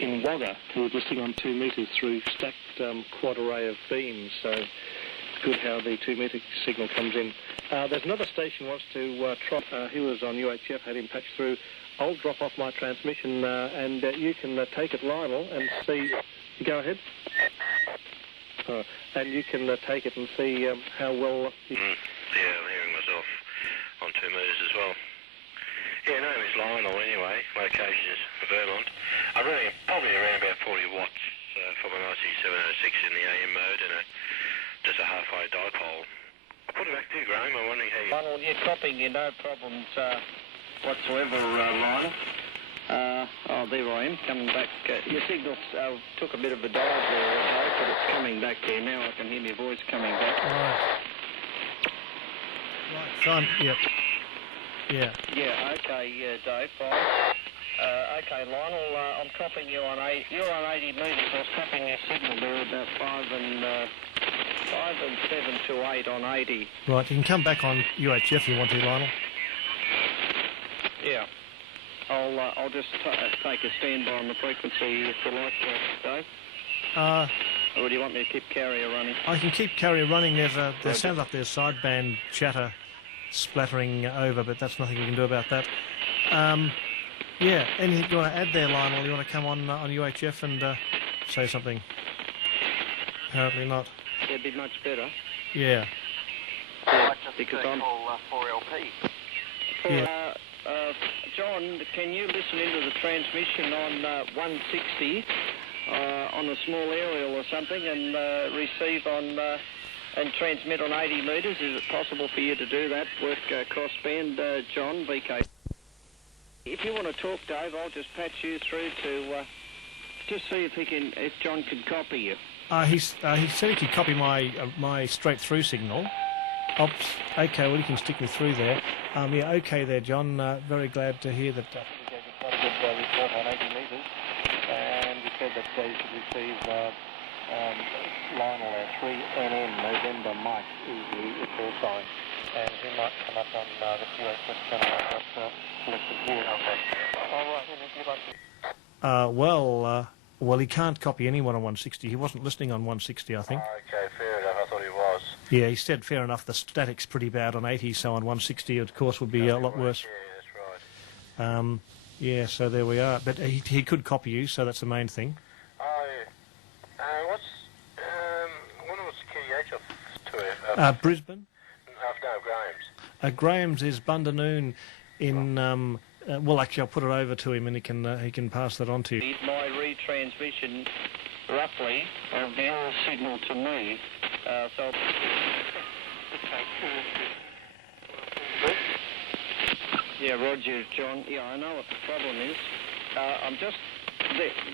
in Wagga who was listening on 2 metres through stacked quad array of beams. So good how the 2 metre signal comes in. There's another station wants to try. He was on UHF, had him patch through. I'll drop off my transmission and you can take it, Lionel, and see. Go ahead. And you can take it and see how well. Yeah, I'm hearing myself on 2 metres as well. Yeah, name is Lionel anyway. Location is Vermont. I'm running probably around about 40 watts from an IC706 in the AM mode and just a half-way dipole. I'll put it back to you, Graham. I'm wondering how you... Lionel, you're copying you, no problems whatsoever, Lionel. There I am, coming back. Your signal took a bit of a dive there, but it's coming back there now. I can hear your voice coming back. Right. Fine. Yep. Yeah. Yeah, okay, Dave, fine. Okay, Lionel, I'm copying you on 8. You're on 80 metres. I was copying your signal there about 5 and 7 to 8 on 80. Right, you can come back on UHF if you want to, Lionel. Yeah. I'll just take a standby on the frequency if you like, Dave. Or do you want me to keep carrier running? I can keep carrier running. There sounds like there's sideband chatter splattering over, but that's nothing you can do about that. Yeah, anything you want to add there, Lionel? You want to come on UHF and say something? Apparently not. It'd be much better. Yeah. Because I'm... 4LP. Yeah. John, can you listen into the transmission on 160 on a small aerial or something and receive on and transmit on 80 metres? Is it possible for you to do that? Work crossband, John, VK. If you want to talk, Dave, I'll just patch you through to just see if John can copy you. He said he could copy my straight through signal. Oops. Okay, well, you can stick me through there. Yeah, okay there, John. Very glad to hear that. We gave you quite a good report on 80 metres, and you said that they should receive Lionel 3NM November Mike is the call sign, and he might come up on the QHS channel that's selected here. Okay. All right, then, if you'd like to... Well, he can't copy anyone on 160. He wasn't listening on 160, I think. Okay, fair enough. I thought he was. Yeah, he said fair enough. The static's pretty bad on 80, so on 160, of course, would be a lot worse. Yeah, that's right. Yeah, so there we are. But he could copy you, so that's the main thing. Oh, yeah. What was the key to it? Brisbane? No, Graham's. Graham's is Bundanoon in... well, actually, I'll put it over to him and he can pass that on to you. My retransmission, roughly, of the old signal to me. So... Yeah, Roger, John. Yeah, I know what the problem is. I'm just...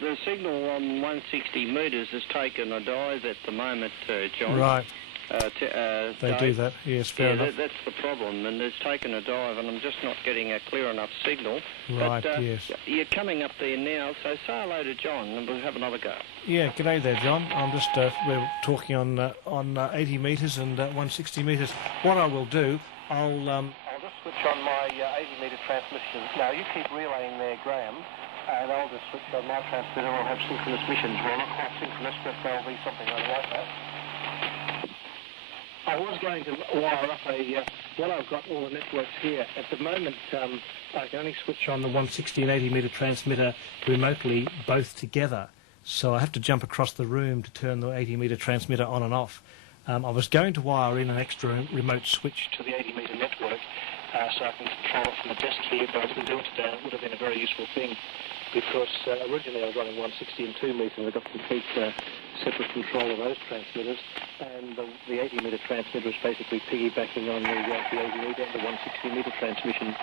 The signal on 160 metres has taken a dive at the moment, John. Right. They do that, yes, fair enough. That's the problem, and it's taken a dive, and I'm just not getting a clear enough signal. Right, but, yes. You're coming up there now, so say hello to John, and we'll have another go. Yeah, g'day there, John. I'm just, we're talking on 80 metres and 160 metres. What I will do, I'll just switch on my 80-metre transmission. Now, you keep relaying there, Graham, and I'll just switch on my transmitter. I'll have synchronous missions. Well, not quite synchronous, but they'll be something like that. I was going to wire up well, I've got all the networks here. At the moment, I can only switch on the 160 and 80 metre transmitter remotely, both together. So I have to jump across the room to turn the 80 metre transmitter on and off. I was going to wire in an extra remote switch to the 80 metre network, so I can control it from the desk here, but I didn't do it today, and it would have been a very useful thing, because originally I was running 160 and 2 metres, and I got complete separate control of those transmitters, and the 80 metre transmitter is basically piggybacking on the 80 metre and the 160 metre transmission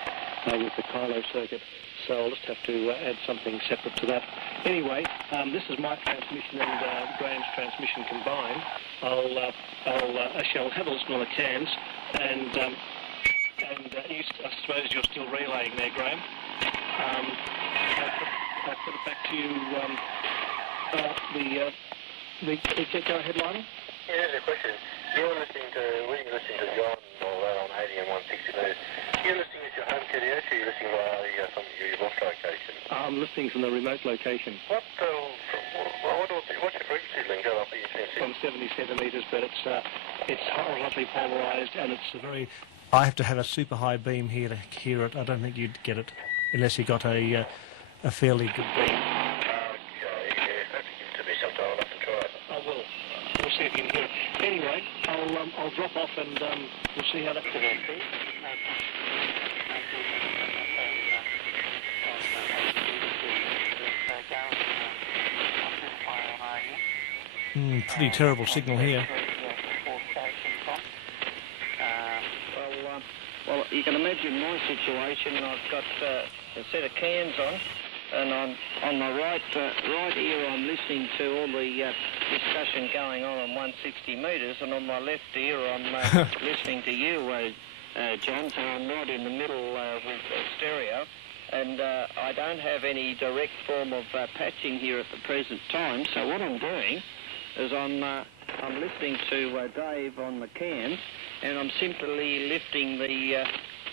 with the Kylo circuit. So I'll just have to add something separate to that. Anyway, this is my transmission and Graham's transmission combined. Actually I'll have a listen on the cans, and I suppose you're still relaying there, Graham. I'll put it back to you. Go ahead, Lionel. Yeah, there's a question. When you're listening to John or that on 80 and 160 metres, you're listening at your home KDH or you're listening via your lost location? I'm listening from the remote location. What's your frequency link go up at your From 70 centimetres, but it's horizontally polarised, and it's a very... I have to have a super high beam here to hear it. I don't think you'd get it unless you got a fairly good beam. We'll see if you can hear it. Anyway, I'll drop off and we'll see how that develops. Pretty terrible signal here. Well, you can imagine my situation. I've got a set of cans on, and on my right ear I'm listening to all the discussion going on 160 metres, and on my left ear I'm listening to you, John, so I'm right in the middle with stereo, and I don't have any direct form of patching here at the present time, so what I'm doing is I'm listening to Dave on the can, and I'm simply lifting the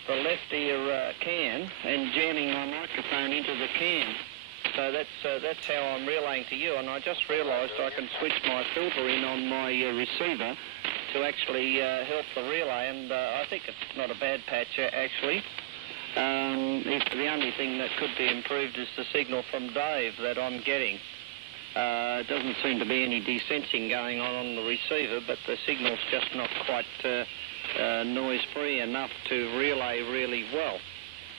left ear can and jamming my microphone into the can. So that's how I'm relaying to you, and I just realised I can switch my filter in on my receiver to actually help the relay, and I think it's not a bad patch actually. The only thing that could be improved is the signal from Dave that I'm getting. It doesn't seem to be any desensing going on the receiver, but the signal's just not quite noise-free enough to relay really well.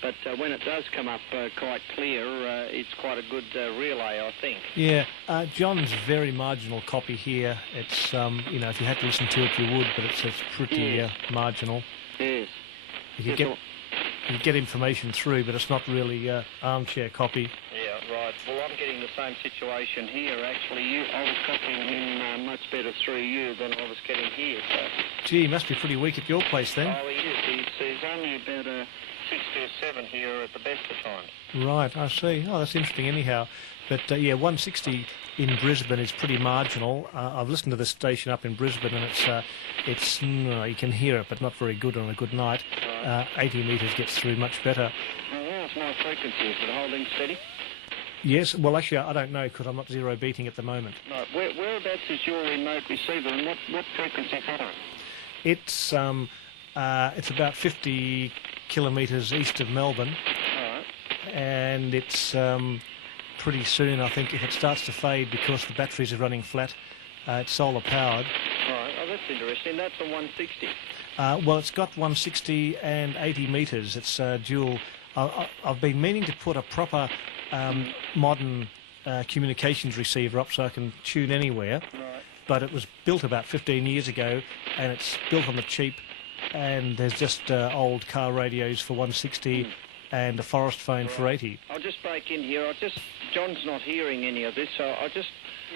But when it does come up quite clear, it's quite a good relay, I think. Yeah, John's very marginal copy here. It's, if you had to listen to it, you would, but it's pretty marginal. Yes. You get information through, but it's not really armchair copy. Yeah, right. Well, I'm getting the same situation here, actually. I was copying him much better through you than I was getting here. So. Gee, he must be pretty weak at your place then. Oh, he is. He's only about 60 or 7 here at the best of times. Right, I see. Oh, that's interesting anyhow. But, 160 in Brisbane is pretty marginal. I've listened to this station up in Brisbane, and it's you can hear it, but not very good on a good night. Right. 80 metres gets through much better. What's my frequency? Is it holding steady? Yes, well, actually, I don't know, because I'm not zero beating at the moment. Right. Whereabouts is your remote receiver, and what frequency is that on? It's about 50 kilometres east of Melbourne. All right. And it's pretty soon, I think, if it starts to fade because the batteries are running flat, it's solar powered. All right. Oh, that's interesting. That's a 160. Well, it's got 160 and 80 metres. It's dual. I've been meaning to put a proper modern communications receiver up so I can tune anywhere. Right. But it was built about 15 years ago, and it's built on the cheap, and there's just old car radios for 160 and a forest phone for 80. I'll just break in here. John's not hearing any of this, so I'll just...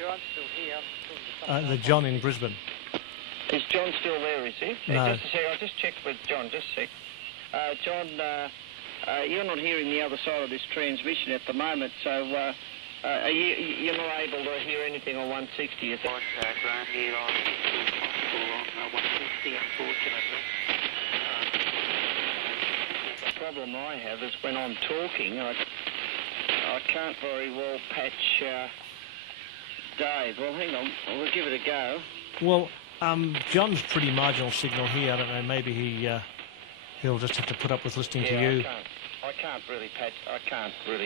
I'm still here. The John in Brisbane. Is John still there, is he? No. Just a sec. I'll just check with John. Just a sec. John, you're not hearing the other side of this transmission at the moment, so you're not able to hear anything on 160, is it? I can't hear on 160, unfortunately. The problem I have is when I'm talking, I can't very well patch Dave. Well, hang on. We'll give it a go. Well, John's pretty marginal signal here. I don't know. Maybe he'll just have to put up with listening to you. I can't really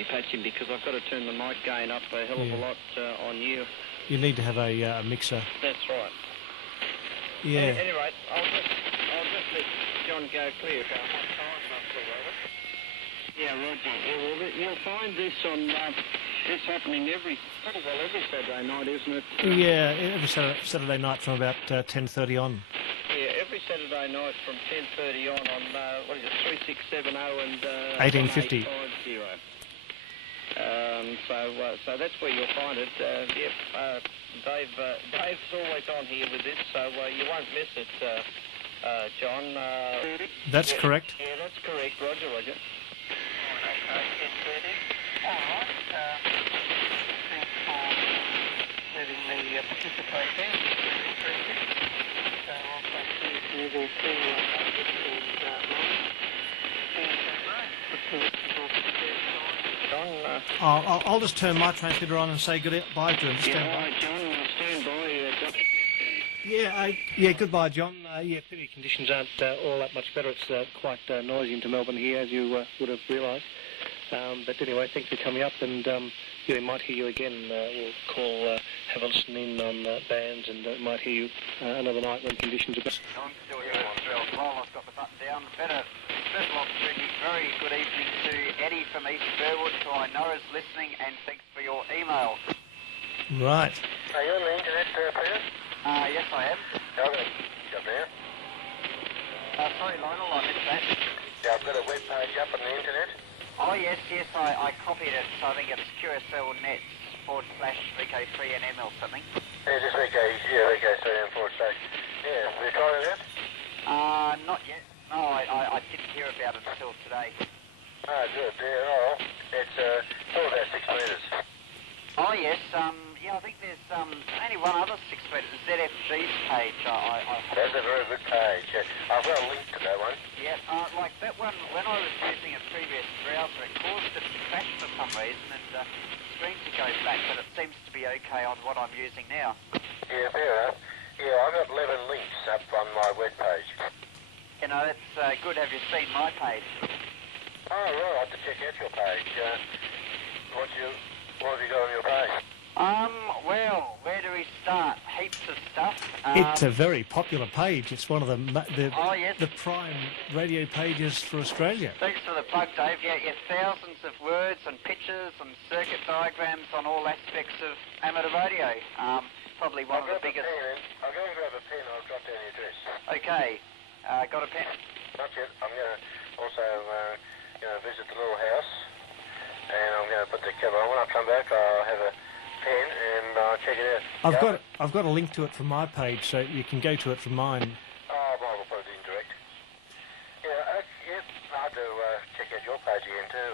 patch him because I've got to turn the mic gain up a hell of a lot on you. You need to have a mixer. That's right. Yeah. Anyway, I'll just let on Go Clear. Hot tires must have over. Yeah, Roger. Yeah, well, you'll find this on this happening every Saturday night, isn't it? Yeah, every Saturday night from about 10:30 on. Yeah, every Saturday night from 10:30 on what is it, 3670 and 1850. 1850. So that's where you'll find it. Dave's always on here with this, so you won't miss it, John. That's correct. Yeah, that's correct. Roger. Okay, 10:30. All right. Thanks for letting me participate there. So I'll take you there too. I'll just turn my transmitter on and say goodbye to him. Stand by. John, stand by. Yeah, goodbye, John. Pity conditions aren't all that much better. It's quite noisy into Melbourne here, as you would have realised. But anyway, thanks for coming up, and we might hear you again. We'll call, have a listen in on bands, and might hear you another night when conditions are better. I'm still here on Trails Mile. I've got the button down. First of all, very good evening to Eddie from East Burwood, who I know is listening, and thanks for your email. Right. Are you on the internet, Peter? Yes, I am. Okay, got there. Sorry, Lionel, I missed that. Yeah, I've got a web page up on the internet. Oh, yes, I copied it, so I think it's QSL.net/VK3NM or something. Yeah, just VK3M /. Yeah, have you tried it out? Not yet. No, I didn't hear about it until today. Oh, good, yeah, oh, it's all about 6 metres. Oh, yes, I think there's only one other 6 metres, ZFG's page. That's a very good page. I've got a link to that one. Yeah, like that one, when I was using a previous browser, it caused it to crash for some reason, and the screen to go black, but it seems to be okay on what I'm using now. Yeah, fair enough. Yeah, I've got 11 links up on my web page. You know, that's good. Have you seen my page? Oh, right, I'll have to check out your page. What have you got on your page? Well, where do we start? Heaps of stuff. It's a very popular page. It's one of Oh, yes. the prime radio pages for Australia. Thanks for the plug, Dave. Yeah, thousands of words and pictures and circuit diagrams on all aspects of amateur radio. Probably one of the biggest. I'll go and grab a pen. I'll drop down the address. Okay. Got a pen? Not yet. I'm going to also visit the little house, and I'm going to put the cover on. When I come back, I'll have a pen and check it out. I've got a link to it from my page, so you can go to it from mine. Oh, well, we'll put it in direct. Yeah, I'll do check out your page again too,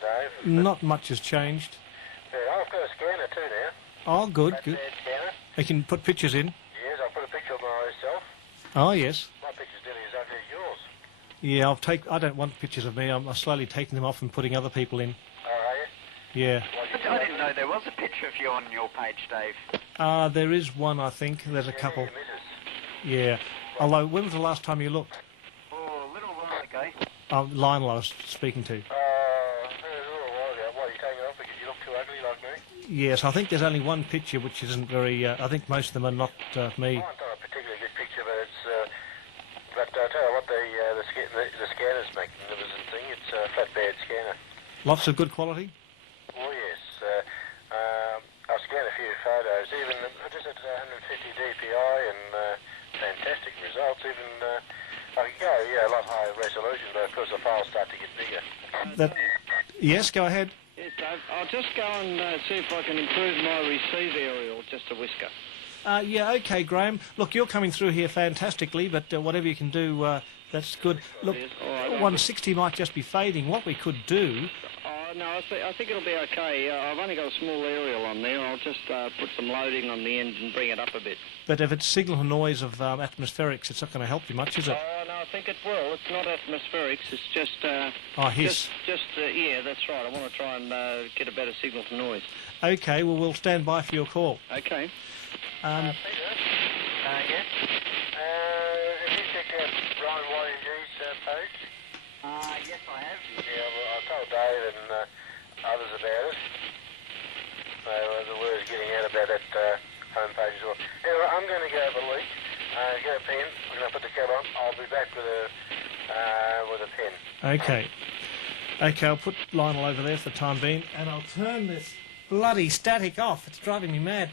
Dave. Not much has changed. Yeah, I've got a scanner too now. Oh, good. Scanner. You can put pictures in. Yes, I'll put a picture of myself. Oh, yes. My picture's nearly as ugly as yours. Yeah, I don't want pictures of me. I'm slowly taking them off and putting other people in. Oh, are you? Yeah. I didn't know there was a picture of you on your page, Dave. There is one, I think. There's a couple. Yeah. Although, when was the last time you looked? Oh, a little while ago. Lionel I was speaking to. It was a little while ago. What, are you taking it off because you look too ugly like me? Yes, I think there's only one picture which isn't very... I think most of them are not me. Mine's not a particularly good picture, but it's... but I'll tell you what, the scanner's magnificent thing. It's a flatbed scanner. Lots of good quality? Oh, yes. I'll scan a few photos, even just at 150 dpi and fantastic results. Even I could go, a lot higher resolution, but of course the files start to get bigger. Yes, go ahead. Yes, Dave. I'll just go and see if I can improve my receive aerial just a whisker. Yeah, okay, Graham. Look, you're coming through here fantastically, but whatever you can do, that's good. Look, 160 might just be fading. What we could do... No, I think it'll be okay. I've only got a small aerial on there. I'll just put some loading on the end and bring it up a bit. But if it's signal to noise of atmospherics, it's not going to help you much, is it? Oh, no, I think it will. It's not atmospherics. It's just... hiss. Yeah, that's right. I want to try and get a better signal to noise. Okay, well, we'll stand by for your call. Okay. Peter? Yes? Have you checked out Brian YMG's page? Yes, I have. Yeah, well, I told Dave and others about it. So the word's getting out about that homepage as well. Anyway, I'm going to go have a leak. Get a pen. I'm going to put the cap on. I'll be back with a pen. Okay. Okay, I'll put Lionel over there for the time being, and I'll turn this bloody static off. It's driving me mad.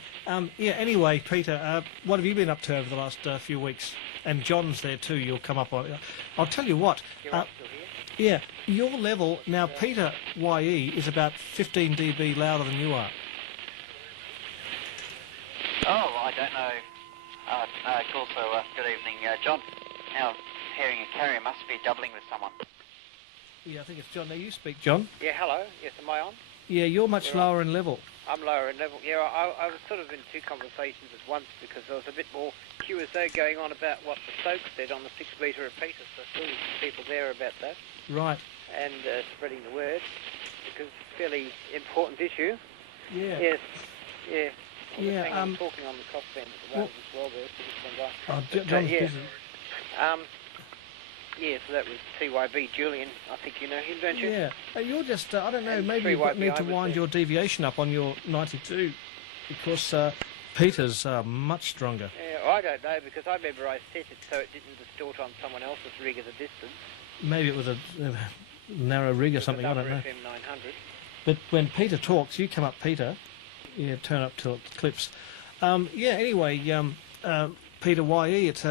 Yeah, anyway, Peter, what have you been up to over the last few weeks? And John's there too, you'll come up on... I'll tell you what... You're still here? Yeah, your level... Now, Peter YE is about 15 dB louder than you are. Oh, I don't know. Also, good evening, John. Now, hearing a carrier must be doubling with someone. Yeah, I think it's John. Now, you speak, John. Yeah, hello. Yes, am I on? Yeah, you're much lower in level. I'm lower in level. Yeah, I was sort of in two conversations at once because there was a bit more QSO going on about what the Stokes said on the 6 metre repeater. So still people there about that. Right. And spreading the word because it's a fairly important issue. Yeah. Yes. Yeah. Yeah. I'm talking on the crossband at the moment as well there. So this one's Oh, but, John's yeah. busy. Yeah, so that was TYB Julian. I think you know him, don't you? Yeah. You're just, I don't know, And maybe you 3YB need to was wind there. your deviation up on your 92 because Peter's much stronger. Yeah, I don't know because I remember I set it so it didn't distort on someone else's rig at a distance. Maybe it was a narrow rig or something, I don't know. FM 900. But when Peter talks, you come up, Peter. Yeah, turn up till it clips. Yeah, anyway, Peter YE, it's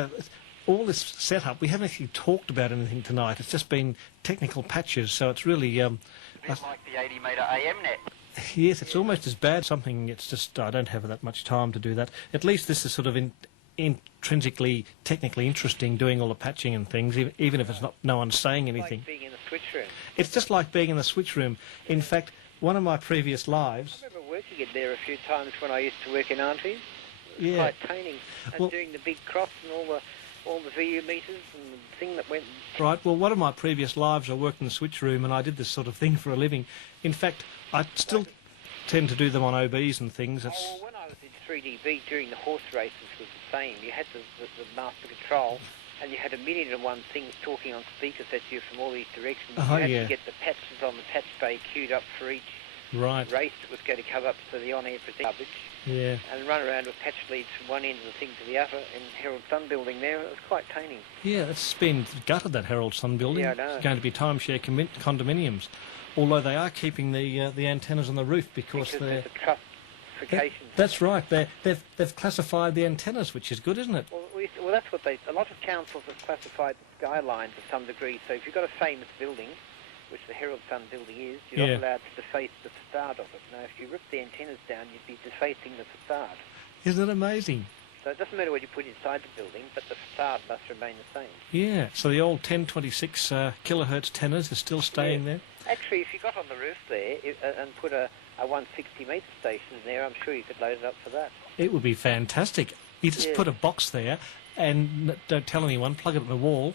all this setup. We haven't actually talked about anything tonight. It's just been technical patches, so it's really... A bit like the 80 metre AM net. Yes, it's almost as bad. Something, it's just, I don't have that much time to do that. At least this is sort of intrinsically, technically interesting, doing all the patching and things, even if it's not no one's saying anything. Like being in the switch room. It's just like being in the switch room. In fact, one of my previous lives... I remember working in there a few times when I used to work in Aunties. It was Yeah. quite taining. And Well- doing the big cross and all the VU meters and the thing that went... Right, well, one of my previous lives I worked in the switch room and I did this sort of thing for a living. In fact, I still tend to do them on OBs and things. It's, Oh, well, when I was in 3DB during the horse races was the same. You had the master control and you had 1,000,001 things talking on speakers at you from all these directions. Oh, you had yeah. to get the patches on the patch bay queued up for each right, race that was going to come up to the on-air garbage yeah. and run around with patch leads from one end of the thing to the other in Herald Sun building there. It was quite taining. Yeah, it's been gutted, that Herald Sun building. Yeah, I know. It's going to be timeshare condominiums. Although they are keeping the antennas on the roof because they're... there's a trustification. That's right, they've classified the antennas, which is good, isn't it? Well, that's what a lot of councils have classified the skyline to some degree. So if you've got a famous building, which the Herald Sun building is, you're Yeah. not allowed to deface the facade of it. Now, if you rip the antennas down, you'd be defacing the facade. Isn't it amazing? So it doesn't matter what you put inside the building, but the facade must remain the same. Yeah, so the old 1026 kilohertz tenors are still staying there. Actually, if you got on the roof there and put a 160 metre station there, I'm sure you could load it up for that. It would be fantastic. You just Yeah. put a box there and don't tell anyone, plug it in the wall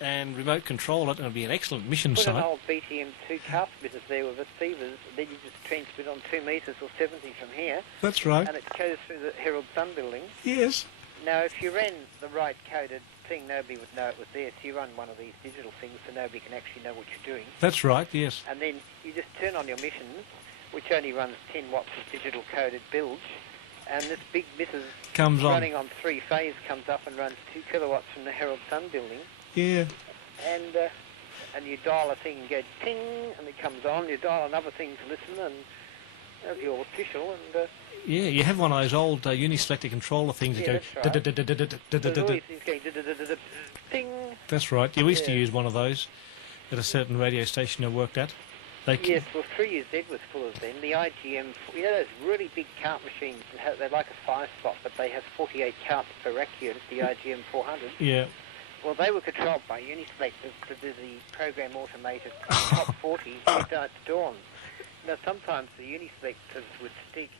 and remote control it, and it'll be an excellent mission Put an site. old BTM2 cast splitters there with receivers, and then you just transmit on 2 metres or 70 from here, That's right. and it goes through the Herald Sun building. Yes. Now, if you ran the right coded thing, nobody would know it was there, so you run one of these digital things so nobody can actually know what you're doing. That's right, yes. And then you just turn on your missions, which only runs 10 watts of digital coded bilge, and this big missus Comes on. running on 3 phase comes up and runs 2 kilowatts from the Herald Sun building, Yeah. and you dial a thing and go ting, and it comes on. You dial another thing to listen, and that'll be all official. And Yeah, you have one of those old uniselector controller things that Yeah, go... that's right. there's always these going ting. That's right. You used to Yeah. use one of those at a certain radio station I worked at. They Yes, well, 3UZ was full of them. The IGM, you know those really big cart machines, they're like a 5-spot, but they have 48 carts per rack unit, the IGM 400. Yeah. Well, they were controlled by Uniselectors to do the program automated top 40 midnight to dawn. Now, sometimes the Uniselectors would stick,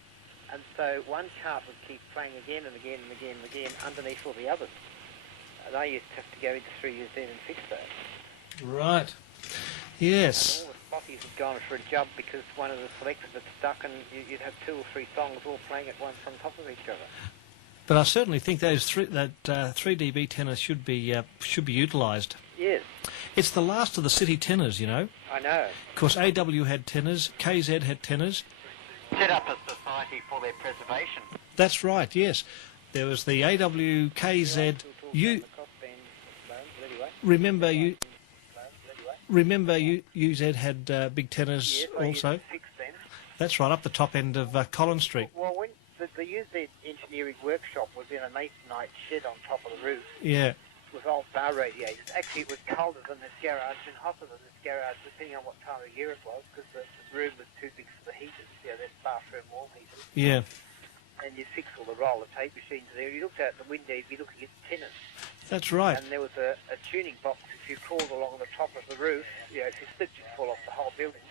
and so one cart would keep playing again and again and again and again underneath all the others. And I used to have to go into 3UZ and fix that. Right. Yes. And all the spotties had gone for a job because one of the selectors had stuck, and you'd have 2 or 3 songs all playing at once on top of each other. But I certainly think those 3 dB tenors should be utilised. Yes, It's the last of the city tenors, you know. I know. Of course, AW had tenors, KZ had tenors. Set up a society for their preservation. That's right, yes. There was the AWKZ. You remember UZ had big tenors Yes, I used also. to fix them. That's right, up the top end of Collins Street. Well, when the UZ engineering workshop was in a masonite shed on top of the roof Yeah. with old bar radiators. Actually, it was colder than this garage and hotter than this garage, depending on what time of year it was, because the room was too big for the heaters. Yeah, there's bathroom wall heaters. Yeah. And you fix all the roller tape machines there. You looked out the window, you'd be looking at tenors. That's right. And there was a tuning box. If you crawled along the top of the roof, you know, if you slipped, you'd fall off the whole building.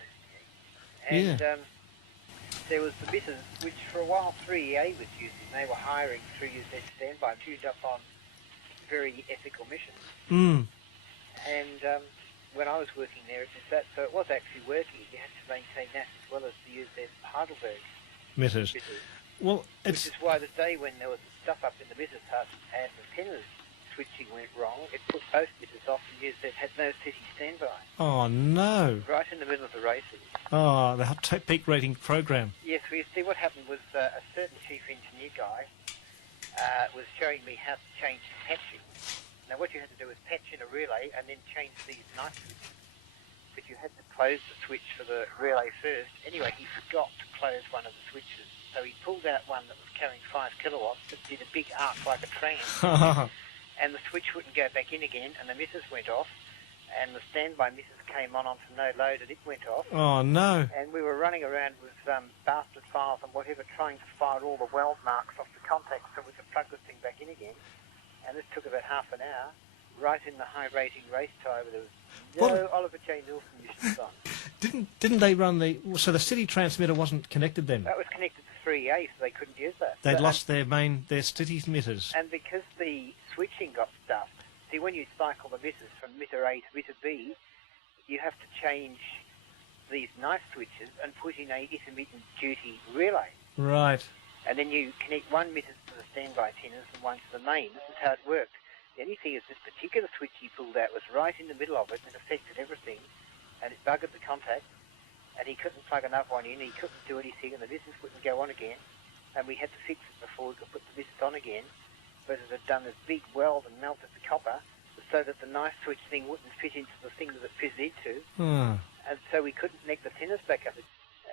And there was the missus, which for a while 3EA was using. They were hiring 3UZ standby, tuned up on very ethical missions. Mm. And when I was working there, it was that. So it was actually working. You had to maintain that as well as the UZ Heidelberg Mitters. missus. Well, Which it's... is why the day when there was stuff up in the missus hut and the tenors switching went wrong, it put both missus off and UZ had no city standby. Oh, no. Right in the middle of the races. Oh, the hot peak rating program. Yes, we see what happened was a certain chief engineer guy was showing me how to change patching. Now what you had to do was patch in a relay and then change these night switches. But you had to close the switch for the relay first. Anyway, he forgot to close one of the switches. So he pulled out one that was carrying 5 kilowatts that did a big arc like a tram. And the switch wouldn't go back in again, and the missus went off. And the standby missus came on onto no load, and it went off. Oh, no. And we were running around with bastard files and whatever, trying to fire all the weld marks off the contacts so we could plug this thing back in again. And this took about half an hour, right in the high-rating race tie where there was no Oliver J. Nielsen missions on. Didn't they run the... So the city transmitter wasn't connected then? That was connected to 3A, so they couldn't use that. They'd lost their city mitters. And because the switching got stuffed, see, when you cycle the mitters from mitter A to mitter B, you have to change these night switches and put in a intermittent duty relay. Right. And then you connect one mitter to the standby tenors and one to the main. This is how it worked. The only thing is this particular switch he pulled out was right in the middle of it and it affected everything. And it buggered the contact. And he couldn't plug another one in. He couldn't do anything. And the missus wouldn't go on again. And we had to fix it before we could put the missus on again. But it had done this big weld and melted the copper so that the night switch thing wouldn't fit into the thing that it fitted into. And so we couldn't connect the tenors back up.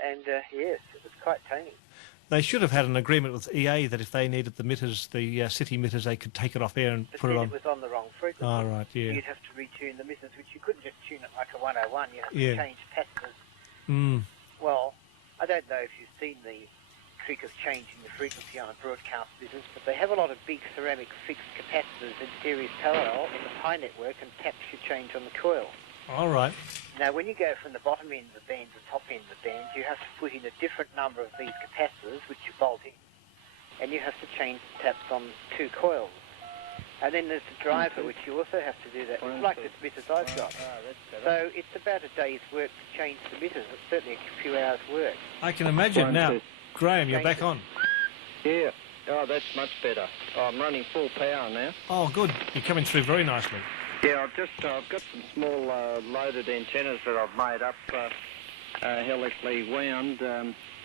And yes, it was quite tiny. They should have had an agreement with EA that if they needed the mitters, the city mitters, they could take it off air and But put it then on. it was on the wrong frequency. Oh, right, yeah. You'd have to retune the missus, which you couldn't just tune it like a 101. You have to Yeah. change patterns. Mm. Well, I don't know if you've seen the trick of changing the frequency on a broadcast business, but they have a lot of big ceramic fixed capacitors in series parallel in the pi network, and taps you change on the coil. All right. Now, when you go from the bottom end of the band to the top end of the band, you have to put in a different number of these capacitors, which you bolt in, and you have to change the taps on 2 coils. And then there's the driver, which you also have to do that. It's like this mitters I've got. So it's about a day's work to change the mitters. It's certainly a few hours' work. I can imagine now. Graham, you're back on. Yeah. Oh, that's much better. Oh, I'm running full power now. Oh, good. You're coming through very nicely. Yeah, I've got some small loaded antennas that I've made up, helically wound.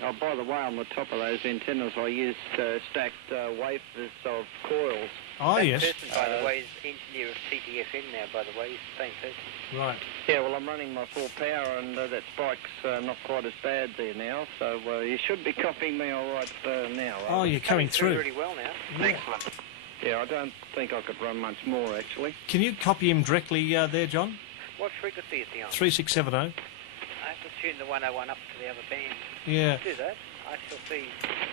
Oh, by the way, on the top of those antennas, I used stacked wafers of coils. Oh, that yes. person, by the way, is engineer of TTFN now, by the way. He's the same person. Right. Yeah, well, I'm running my full power, and that spike's not quite as bad there now, so you should be copying me all right now. Oh, you're coming through. Really well now. Yeah. Excellent. Yeah, I don't think I could run much more, actually. Can you copy him directly there, John? What frequency is he on? 3670. I have to tune the 101 up to the other band. Yeah. Do that. I shall see.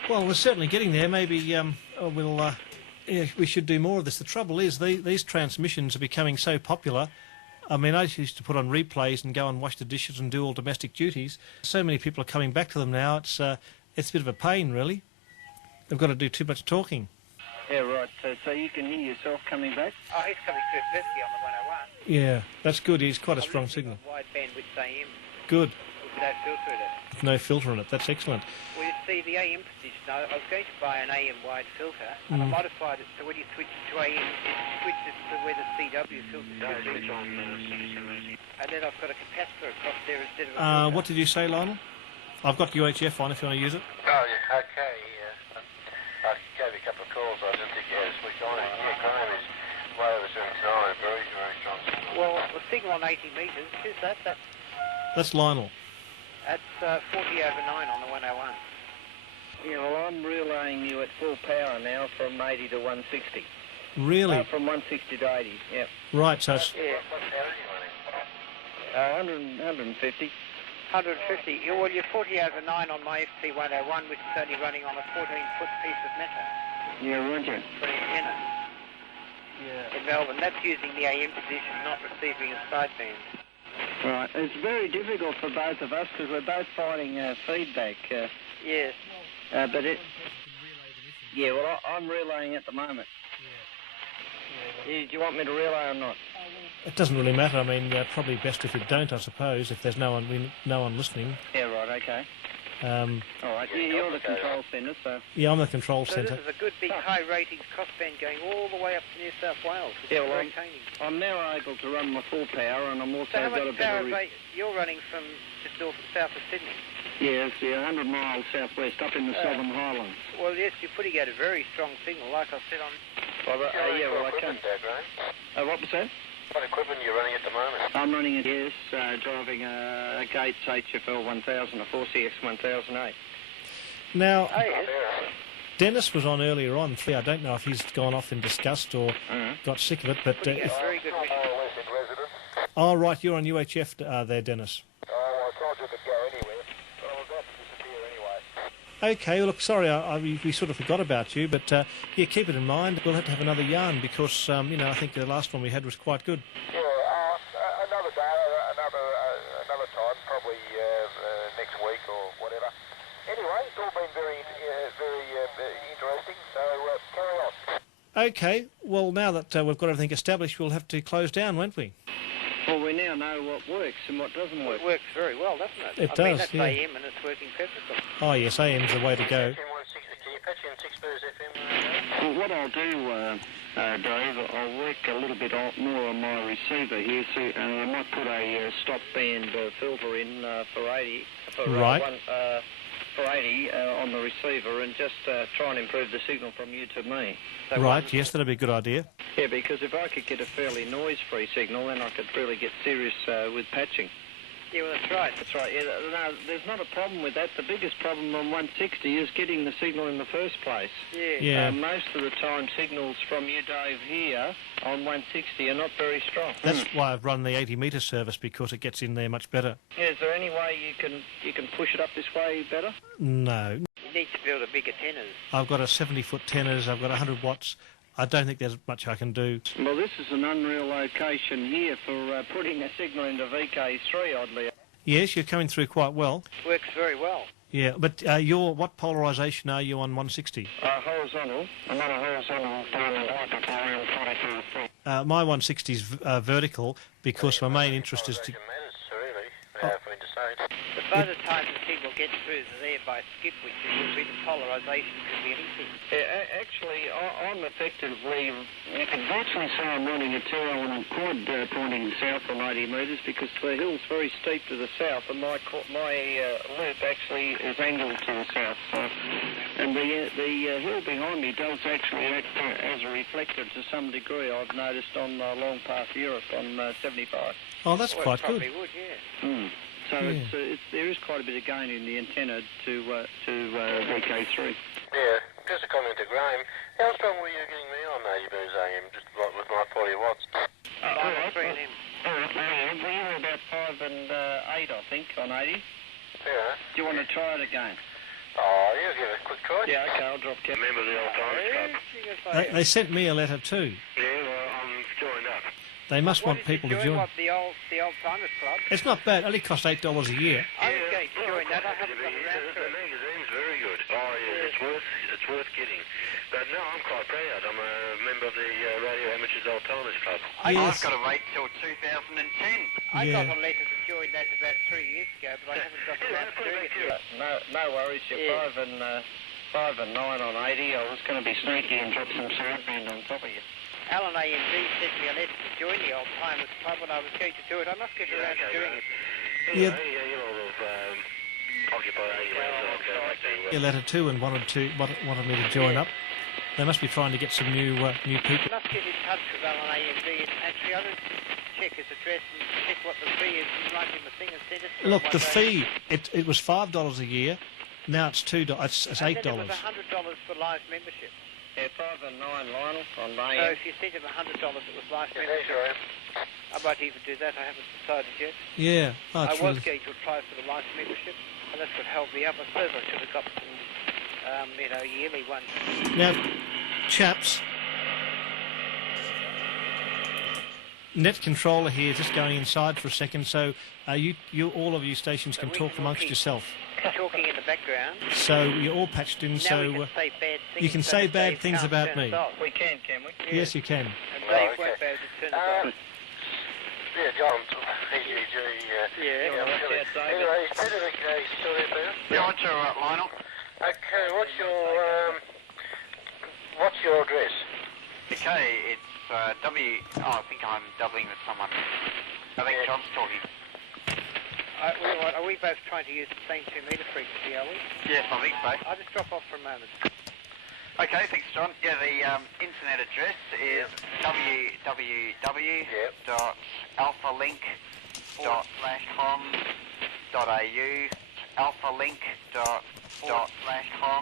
Well, we're certainly getting there. Maybe yeah, we should do more of this. The trouble is these transmissions are becoming so popular. I mean, I used to put on replays and go and wash the dishes and do all domestic duties. So many people are coming back to them now. It's a bit of a pain, really. They've got to do too much talking. Yeah, right. So you can hear yourself coming back? Oh, he's coming through perfectly on the 101. Yeah, that's good. He's quite a strong signal. Wide bandwidth AM. Good. With no filter in it. With no filter in it. That's excellent. Well, you see, the AM position, I was going to buy an AM wide filter, and I modified it so when you switch to AM, it switches to where the CW filter should be. And then I've got a capacitor across there instead of a filter. What did you say, Lionel? I've got UHF on if you want to use it. Oh, yeah, okay, yeah. I gave you a couple couple of calls. I didn't think you had a switch on it. Yeah, Graham is way over 79, very, very strong signal. Well, the signal on 80 metres, who's that? That's Lionel. That's 40 over 9 on the 101. Yeah, well, I'm relaying you at full power now from 80 to 160. Really? From 160 to 80, yep. Right, so it's... Yeah. What power are you running? 150. 150. Well, you're 40 over 9 on my FP101, which is only running on a 14-foot piece of metal Yeah, roger. for an antenna. Yeah. In Melbourne, that's using the AM position, not receiving a sideband. Right. It's very difficult for both of us because we're both fighting feedback. Yes. But it... Yeah, well, I'm relaying at the moment. Yeah. Do you want me to relay or not? It doesn't really matter. I mean, probably best if you don't, I suppose, if there's no one listening. Yeah, right, okay. All right, you're the control centre, so... Yeah, I'm the control So centre. this is a good big high ratings crossband going all the way up to New South Wales, which Yeah, is well, entertaining. I'm now able to run my full power, and I'm also So how got a much bit power of... you're running from just south of Sydney? Yes, yeah, 100 miles southwest, up in the Southern Highlands. Well, yes, you're putting out a very strong signal, like I said on... Well, yeah, well, I can. What was that? What equipment are you running at the moment? I'm running it, yes, driving a Gates HFL 1000, a 4CX 1008. Now, Oh, yes. Dennis was on earlier on. I don't know if he's gone off in disgust or got sick of it, but... Putting out a very good mission. Oh, right, you're on UHF there, Dennis. Oh, I told you it could go anywhere, but I was about to disappear anyway. Okay, well, look, sorry, we sort of forgot about you, but yeah, keep it in mind. We'll have to have another yarn because, you know, I think the last one we had was quite good. Yeah, another day, another time, probably next week or whatever. Anyway, it's all been very interesting, so carry on. Okay, well, now that we've got everything established, we'll have to close down, won't we? Well, we now know what works and what doesn't work. It works very well, doesn't it? It I mean, does, that's yeah. AM and it's working perfectly. Oh, yes, AM's the way to go. FM 160, can you patch in 6 Spurs FM? Well, what I'll do, Dave, I'll work a little bit more on my receiver here, so I might put a stop band filter in for 80, Right. For 80 on the receiver, and just try and improve the signal from you to me. So Right, yes, that'd be a good idea. Yeah, because if I could get a fairly noise-free signal, then I could really get serious with patching. Yeah, well, that's right. That's right. Yeah, no, there's not a problem with that. The biggest problem on 160 is getting the signal in the first place. Yeah. Yeah. Most of the time, signals from you, Dave, here on 160 are not very strong. That's why I've run the 80-metre service, because it gets in there much better. Yeah, is there any way you can push it up this way better? No. You need to build a bigger tenors. I've got a 70-foot tenors, I've got 100 watts. I don't think there's much I can do. Well, this is an unreal location here for putting a signal into VK3, oddly. Yes, you're coming through quite well. Works very well. Yeah, but what polarisation are you on 160? Horizontal. I'm not a horizontal diamond. My 160 is vertical because my main interest is to... Matters, really, for interstate. But by the time the signal gets through the thereby skip, which will be the polarisation, could be anything. Yeah, actually, I'm effectively, you can virtually say I'm running a 201 quad pointing south on 80 metres because the hill's very steep to the south and my loop actually is angled to the south. So, and the hill behind me does actually act as a reflector to some degree, I've noticed on Long Path Europe on 75. Oh, that's Well, quite it probably good. would, yeah. So there is quite a bit of gain in the antenna to VK3. Yeah, just a comment to Graham. How strong were you getting me on 80 B's AM, just like with my 40 watts? Three and M. We were about 5 and 8, I think, on 80. Yeah. Do you want to try it again? Oh, yeah, give it a quick try. Yeah, okay, I'll drop cap. Remember the old times club? They sent me a letter too. Yeah, well, I'm joined up. They must want What did people you to join? join. What, the old Timers Club? It's not bad. It only costs $8 a year. I was going to join that. I haven't got around to The it. magazine's very good. Oh, yeah, it's worth getting. But no, I'm quite proud. I'm a member of the Radio Amateurs Old Timers Club. Yes. I've got to wait till 2010. I Yeah. got a letter to join that about 3 years ago, but I haven't got around to doing it yet. No worries, you're Yeah. 5 and 9 on 80. I was going to be sneaky and drop some sideband on top of you. Alan AMD sent me a letter to join the Old Timers Club when I was going to do it. I must get around to doing it. Yeah. You'll have occupied 80 hours. I'll go back to A letter too and wanted me to join up. They must be trying to get some new people. Must get in touch with Alan AMD and actually I'll check his address and check what the fee is and write him a thing and send it to him. Look, the fee, it was $5 a year. Now it's $2. It's $8. And then it was $100 for live membership. Yeah, 5 and 9, Lionel, on So AM. if you sent him $100, it was live membership. I might even do that. I haven't decided yet. Yeah. Oh, I it's was really... going to apply for the life membership, and that would help me up. I suppose I should have got some, yearly ones. Now, chaps, net controller here, just going inside for a second. So you all of you stations can talk amongst yourself. Talking in the background. So you're all patched in. Now so we can say bad things. you can say bad things about me. We can we? Yes, you can. And Dave won't be able to turn it off. Yeah, John, EGG, Yeah. Anyway, he's better than he's still there, Peter. Yeah, what's your Lionel? Okay, what's your address? Okay, it's I think I'm doubling with someone. I think John's talking. Are we both trying to use the same 2 metre frequency, are we? Yes, I think so. I'll just drop off for a moment. Okay, thanks, John. Yeah, the internet address is www.alphalink.com.au, alphalink.com,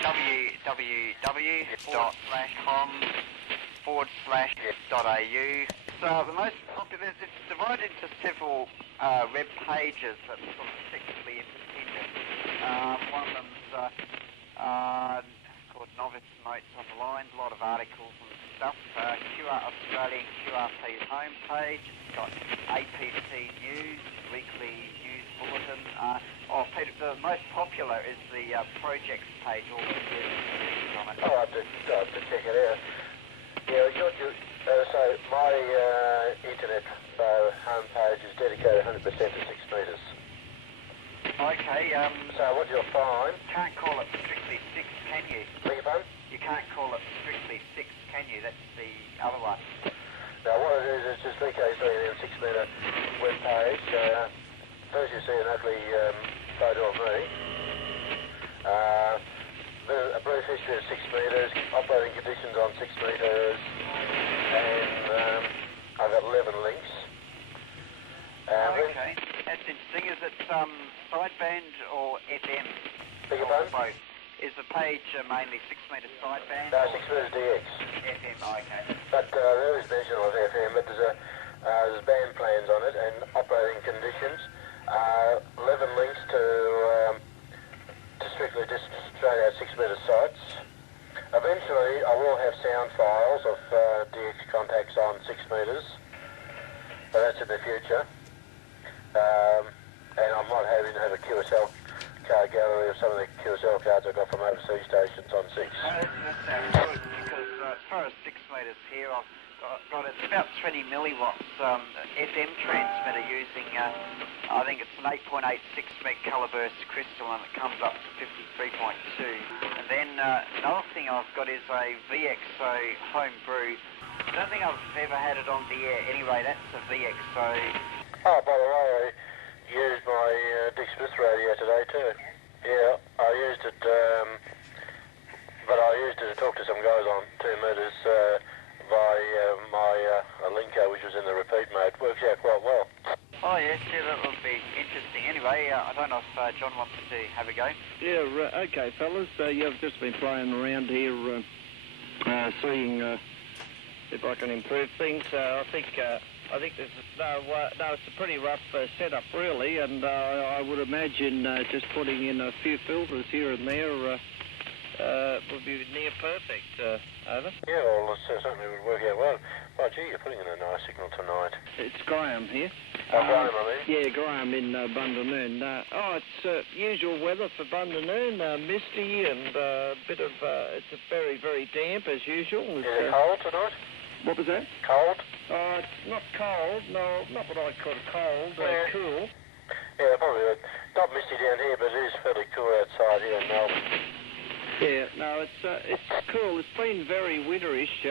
www.com/com/au. So the most popular, it's divided into several web pages that are sort of technically independent. One of them's called Novice Notes Online, a lot of articles and stuff. Australian QRP's homepage, it's got APT News, weekly news bulletin. Peter, the most popular is the projects page, all the news on it. Oh, I have to check it out. Yeah, so my internet homepage is dedicated 100% to 6 metres. Okay, So what you'll find... can't call it strictly 6, can you? Beg your pardon? You can't call it strictly 6, can you? That's the other one. Now what it is just VK3 6 metre web page. First you see an ugly photo of me. A brief history of 6 metres, operating conditions on 6 metres, and I've got 11 links. Okay, that's interesting. Is it sideband or FM? Beg your Or pardon? both? Is the page mainly 6 metre sideband? No, 6 metres DX. FM, okay. But there is mention of FM, but there's band plans on it and operating conditions. 11 links to strictly just straight out 6 metre sites. Eventually I will have sound files of DX contacts on 6 metres, but that's in the future. And I might even have a QSL card gallery of some of the QSL cards I got from overseas stations on 6. That sounds good, because as far as 6 metres here, I've got it's about 20 milliwatts FM transmitter using, I think it's an 8.86 meg colour burst crystal, and it comes up to 53.2. And then another thing I've got is a VXO homebrew. I don't think I've ever had it on the air. Anyway, that's a VXO. Oh, by the way, I used my Dick Smith radio today too. Yeah, I used it, but I used it to talk to some guys on 2 metres by my Linko, which was in the repeat mode. Works out quite well. Oh yes, yeah, that would be interesting. Anyway, I don't know if John wants to have a go. Yeah, okay, fellas. You've just been playing around here, seeing if I can improve things. I think this is it's a pretty rough setup, really, and I would imagine just putting in a few filters here and there would be near perfect. Over. Yeah, well, it certainly would work out well. Oh, gee, you're putting in a nice signal tonight. It's Graham here. Oh, Graham, I mean? Yeah, Graham in Bundanoon. It's usual weather for Bundanoon, misty and a bit of, it's very, very damp as usual. Is it cold tonight? What was that? Cold? It's not cold, no, not what I'd call cold, cool. Yeah, probably not misty down here, but it is fairly cool outside here in Melbourne. Yeah, no, it's cool. It's been very winterish.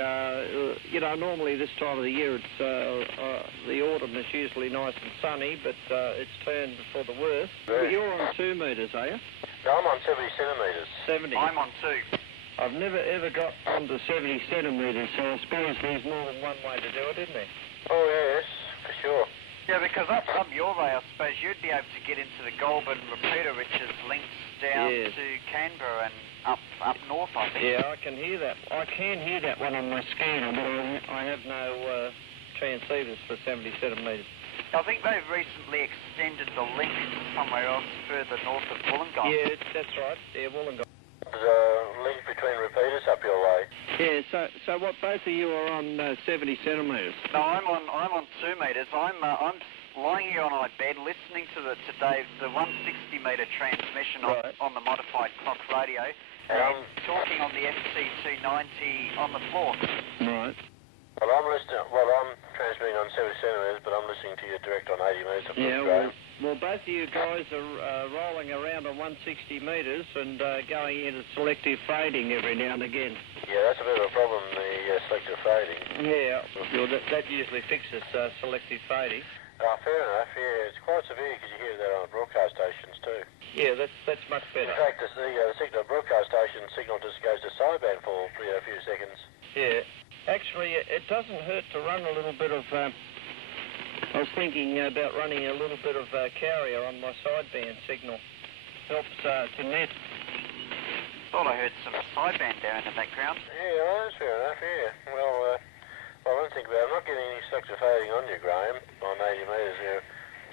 Normally this time of the year, it's the autumn is usually nice and sunny, but it's turned for the worse. Yeah. But you're on 2 metres, are you? No, I'm on 70 centimetres. 70. I'm on 2. I've never ever got onto 70 centimetres, so I suppose there's more than one way to do it, isn't there? Oh, yes, for sure. Yeah, because up your way, I suppose you'd be able to get into the Goulburn repeater, which is links down Yes. to Canberra and up north, I think. Yeah, I can hear that. I can hear that one on my scanner, but I have no transceivers for 70 centimetres. I think they've recently extended the link somewhere else further north of Wollongong. Yeah, that's right. Yeah, Wollongong. There's a link between repeaters up your way. Yeah, so what, both of you are on 70 centimetres? No, I'm on 2 metres. I'm lying here on my bed listening to Dave's the 160 metre transmission Right. on the modified clock radio, and talking on the FC290 on the floor. Right. Well, I'm transmitting on 70 centimetres, but I'm listening to you direct on 80 metres. Yeah, well, both of you guys are rolling around on 160 metres and going into selective fading every now and again. Yeah, that's a bit of a problem, the selective fading. Yeah, well, that usually fixes selective fading. Fair enough, yeah. It's quite severe because you hear that on the broadcast stations too. Yeah, that's much better. In fact, the signal broadcast station signal just goes to sideband for a few seconds. Yeah. Actually, it doesn't hurt to run a little bit of... I was thinking about running a little bit of carrier on my sideband signal. Helps to net. Thought I heard some sideband there in the background. Yeah, well, that's fair enough, yeah. Well, I don't think about it. I'm not getting any selective fading on you, Graham, on 80 metres here.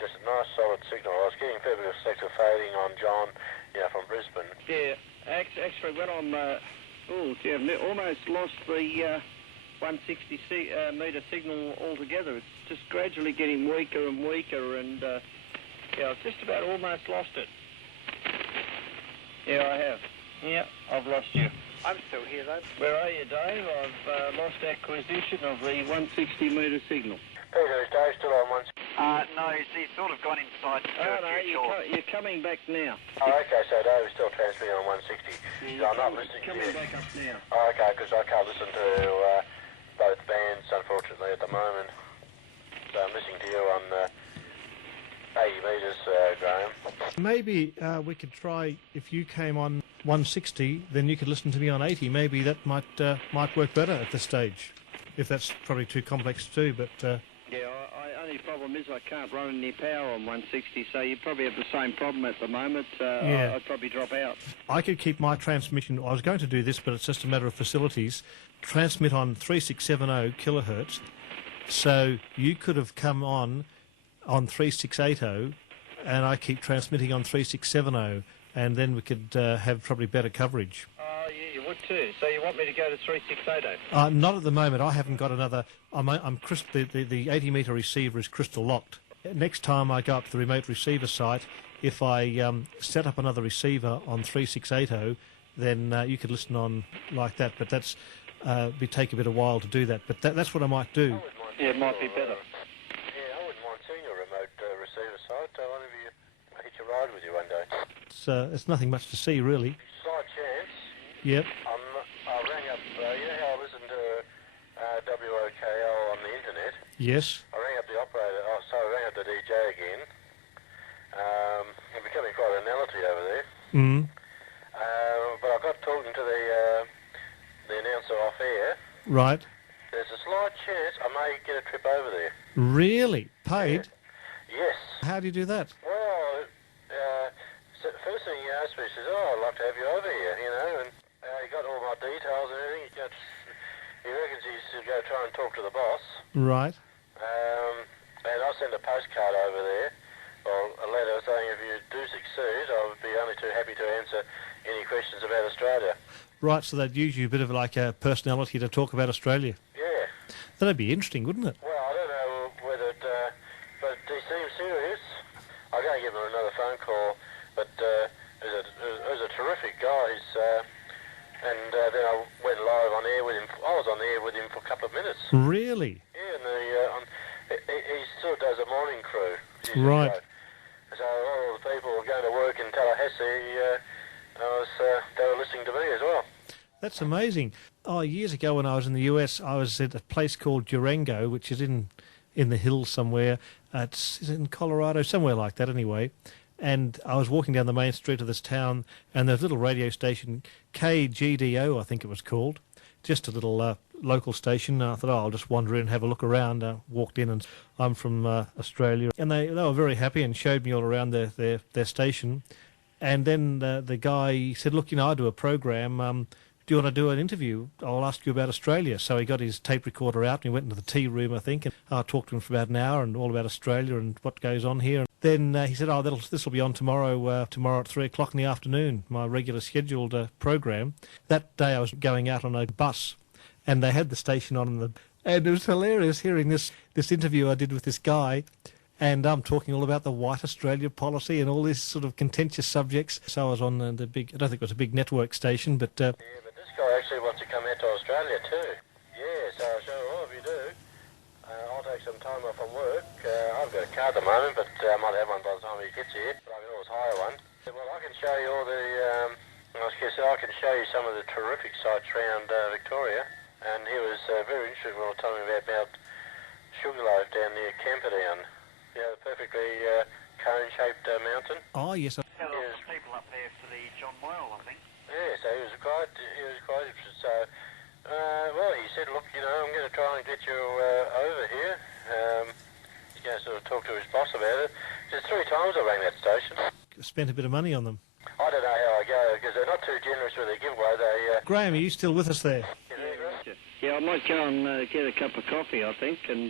Just a nice solid signal. I was getting a fair bit of selective fading on John, from Brisbane. Yeah, actually when I'm... I've almost lost the 160 metre signal altogether. It's just gradually getting weaker and weaker, and I've just about almost lost it. Yeah, I have. Yeah, I've lost you. I'm still here, though. Where are you, Dave? I've lost acquisition of the 160 metre signal. Peter, is Dave still on 160? No, he's sort of gone inside to do Oh, a no, few chores. you're coming back now. Oh, okay, so Dave is still transmitting on 160. So I'm not listening to Coming you. back up now. Oh, okay, because I can't listen to both bands, unfortunately, at the moment. So I'm listening to you on 80 metres, Graham. Maybe we could try, if you came on 160, then you could listen to me on 80. Maybe that might work better at this stage. If that's probably too complex too, but... Yeah, only problem is I can't run any power on 160, so you probably have the same problem at the moment. Yeah. I'd probably drop out. I could keep my transmission... I was going to do this, but it's just a matter of facilities. Transmit on 3670 kilohertz, so you could have come on 3680, and I keep transmitting on 3670, and then we could have probably better coverage. Oh, yeah, you would too. So you want me to go to 3680? Not at the moment. I haven't got another... the 80 metre receiver is crystal locked. Next time I go up to the remote receiver site, if I set up another receiver on 3680, then you could listen on like that. But that's take a bit of while to do that. But that's what I might do. Yeah, it might be better. Yeah, I wouldn't mind seeing your remote receiver site. One of you hitch a ride with you one day. It's nothing much to see, really. Slight chance. Yep. I rang up, you know how I listen to WOKL on the internet? Yes. I rang up the operator, I rang up the DJ again. I'm becoming quite an analogy over there. Mm. But I got talking to the announcer off air. Right. There's a slight chance I may get a trip over there. Really? Paid? Yes. How do you do that? Well, first thing he asked me, he says, I'd like to have you over here, and he got all my details and everything. He reckons he's to go try and talk to the boss. Right. And I'll send a postcard over there, or a letter saying if you do succeed, I would be only too happy to answer any questions about Australia. Right, so they'd use you a bit of like a personality to talk about Australia. Yeah. That'd be interesting, wouldn't it? Well, I don't know whether it, but he seems serious. I'm going to give him another phone call, but he's a terrific guy. And then I went live on air with him. I was on air with him for a couple of minutes. Really? Yeah, and he still does a morning crew. Right. So all the people were going to work in Tallahassee, they were listening to me as well. That's amazing. Oh, years ago when I was in the US, I was at a place called Durango, which is in the hills somewhere. Is it in Colorado? Somewhere like that anyway. and I was walking down the main street of this town, and there's a little radio station, KGDO, I think it was called, just a little local station. And I thought, I'll just wander in and have a look around. Walked in, and I'm from Australia, and they were very happy and showed me all around their station. And then the guy said, look, I do a program. Do you want to do an interview? I'll ask you about Australia. So he got his tape recorder out and he went into the tea room, I think, and I talked to him for about an hour and all about Australia and what goes on here. And then he said, this will be on tomorrow at 3 o'clock in the afternoon, my regular scheduled program. That day I was going out on a bus and they had the station on, and it was hilarious hearing this interview I did with this guy. And I'm talking all about the white Australia policy and all these sort of contentious subjects. So I was on the big, I don't think it was a big network station, but... Yeah, but this guy actually wants to come out to Australia too. Yeah, so I'm sure all of you do. I'll take some time off from work. I've got a car at the moment, but I might have one by the time he gets here. But I can always hire one. Well, I can show you all the... I can show you some of the terrific sites around Victoria. And he was very interested when I was telling him about Sugarloaf down near Camperdown. The perfectly cone-shaped mountain. Oh, yes. Had a lot of people up there for the John Moyle, I think. Yeah, so he was quite interested. So, well, he said, look, I'm going to try and get you over here. He's going to sort of talk to his boss about it. Just 3 times I rang that station. Spent a bit of money on them. I don't know how I go, because they're not too generous with their giveaway. Graham, are you still with us there? Yeah, I might go and get a cup of coffee, I think, and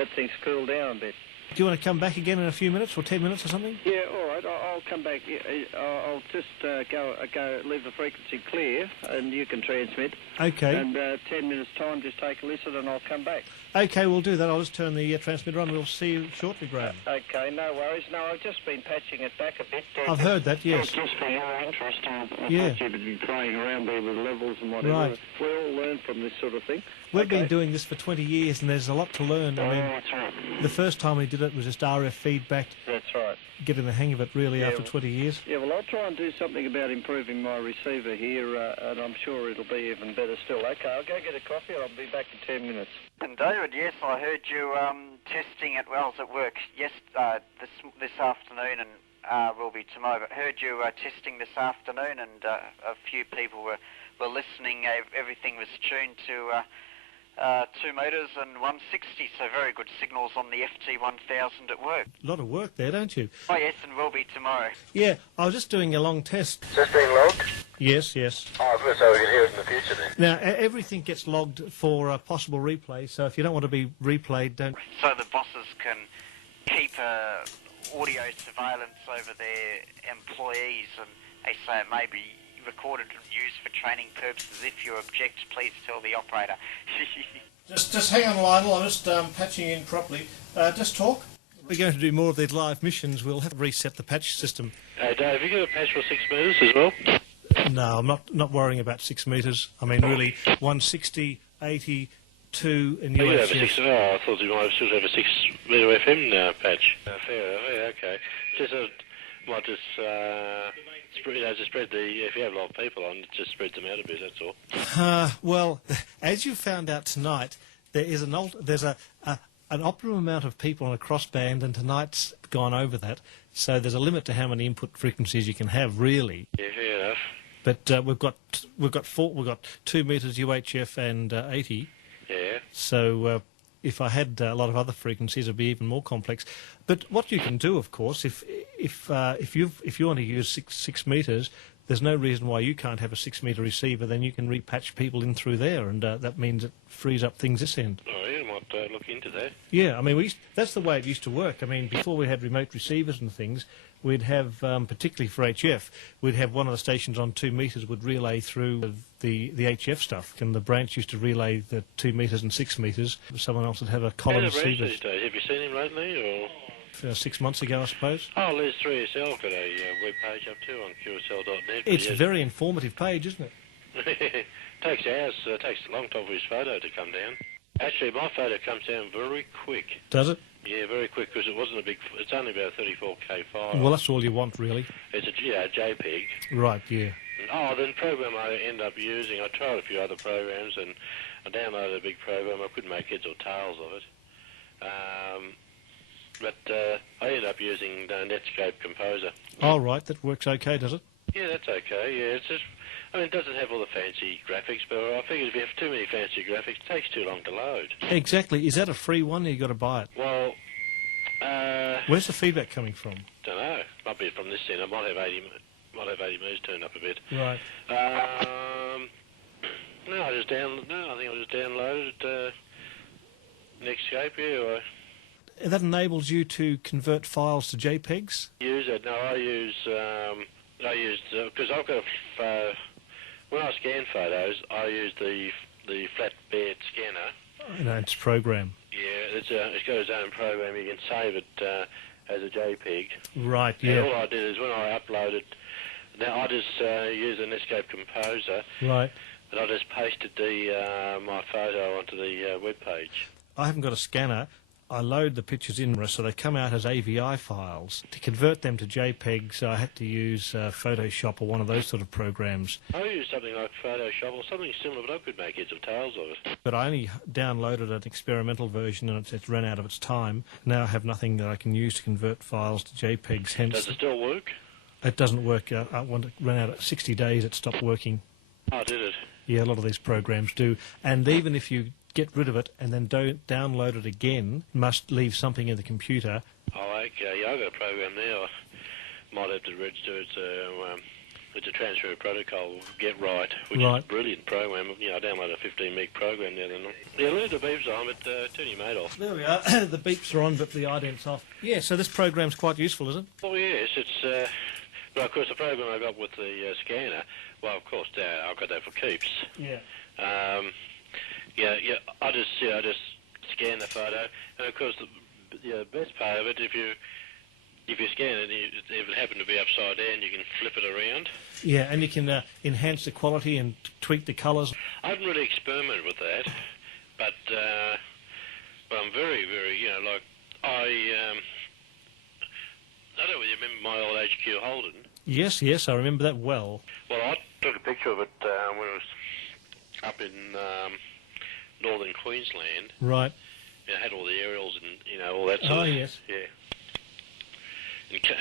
let things cool down a bit. Do you want to come back again in a few minutes or 10 minutes or something? Yeah, all right. I'll come back. I'll just go leave the frequency clear, and you can transmit. Okay. And 10 minutes' time, just take a listen, and I'll come back. Okay, we'll do that. I'll just turn the transmitter on. We'll see you shortly, Graham. Okay, no worries. No, I've just been patching it back a bit. I've heard that, yes. Just for your interest. Yeah. You've been playing around there with levels and whatever. Right. We all learn from this sort of thing. We've been doing this for 20 years, and there's a lot to learn. I mean, that's right. the first time we did it was just RF feedback. That's right. Getting the hang of it, really, after 20 years. Yeah, well, I'll try and do something about improving my receiver here, and I'm sure it'll be even better still. Okay, I'll go get a coffee, and I'll be back in 10 minutes. And David, yes, I heard you testing it. Well, I was at work this afternoon, and will be tomorrow. But heard you testing this afternoon, and a few people were listening. Everything was tuned to 2 metres and 160, so very good signals on the FT1000 at work. A lot of work there, don't you? Oh, yes, and will be tomorrow. Yeah, I was just doing a long test. Is this being logged? Yes, yes. Oh, good, so we can hear it in the future then. Now, everything gets logged for a possible replay, so if you don't want to be replayed, don't... So the bosses can keep audio surveillance over their employees, and they say it may be recorded and used for training purposes. If you object, please tell the operator. Just hang on, Lionel. I'm just patching in properly. Just talk. We're going to do more of these live missions. We'll have to reset the patch system. Hey, Dave, have you got a patch for 6 metres as well? No, I'm not worrying about 6 metres. I mean, really, 160, 80, 2 in You UHF. have a 6... Oh, I thought you might still have a 6 metre FM patch. Fair enough, yeah, okay. Just might just spread the... If you have a lot of people on, it just spreads them out a bit, that's all. Well, as you found out tonight, there is there's an optimum amount of people on a crossband, and tonight's gone over that. So there's a limit to how many input frequencies you can have, really. Yeah, fair enough. But we've got 2 metres UHF and 80. Yeah. So if I had a lot of other frequencies, it'd be even more complex. But what you can do, of course, if you want to use 6 metres, there's no reason why you can't have a 6 metre receiver. Then you can repatch people in through there, and that means it frees up things this end. Oh, yeah, I might look into that. Yeah, I mean, that's the way it used to work. I mean, before we had remote receivers and things, we'd have, particularly for HF, we'd have one of the stations on 2 metres would relay through the HF stuff, and the branch used to relay the 2 metres and 6 metres. Someone else would have a column receiver. These days. Have you seen him lately, or...? 6 months ago, I suppose. Oh, Les 3SL got a web page up too on QSL.net. It's a very informative page, isn't it? Takes hours. Takes a long time for his photo to come down. Actually, my photo comes down very quick. Does it? Yeah, very quick, because it wasn't a big... It's only about a 34K file. Well, that's all you want, really. It's a JPEG. Right, yeah. Oh, the program I end up using, I tried a few other programs, and I downloaded a big program. I couldn't make heads or tails of it. But I ended up using Netscape Composer. Oh, right, that works okay, does it? Yeah, that's okay. Yeah, it's just, I mean, it doesn't have all the fancy graphics, but I figured if you have too many fancy graphics, it takes too long to load. Exactly. Is that a free one, or you got to buy it? Well, Where's the feedback coming from? don't know. Might be from this end. I might have 80 moves turned up a bit. Right. No, I think I just downloaded Netscape. Yeah, That enables you to convert files to JPEGs? use it. No, I use because I've got when I scan photos, I use the flatbed scanner. No, it's program. Yeah, it's got its own program. You can save it as a JPEG. Right, And yeah. all I did is when I uploaded, now I just use a Netscape Composer, Right. and I just pasted my photo onto the web page. I haven't got a scanner. I load the pictures in, so they come out as AVI files. To convert them to JPEGs, I had to use Photoshop or one of those sort of programs. I use something like Photoshop or something similar, but I could make heads or tails of it. But I only downloaded an experimental version and it's run out of its time. Now I have nothing that I can use to convert files to JPEGs, hence... Does it still work? It doesn't work. When it ran out at 60 days, it stopped working. Oh, did it? Yeah, a lot of these programs do. And even if you get rid of it and then don't download it again, must leave something in the computer. Oh, okay. Yeah, I've got a program there. I might have to register it. It's a transfer protocol, Get Right, which is a brilliant program. You know, I downloaded a 15 meg program the other night. Yeah, leave the beeps on, but turn your mate off. There we are. The beeps are on, but the ident's off. Yeah, so this program's quite useful, is it? Oh, yes. It's... well, of course, the program I got with the scanner, well, of course, I got that for keeps. Yeah. Yeah. I just scan the photo, and of course, the best part of it, if you scan it, if it happened to be upside down, you can flip it around. Yeah, and you can enhance the quality and tweak the colours. I haven't really experimented with that, but I'm very, very, like I don't know whether you remember my old HQ Holden. Yes, I remember that well. Well, I took a picture of it when it was up in northern Queensland. Right. It had all the aerials and, all that sort of... Oh, yes. Yeah.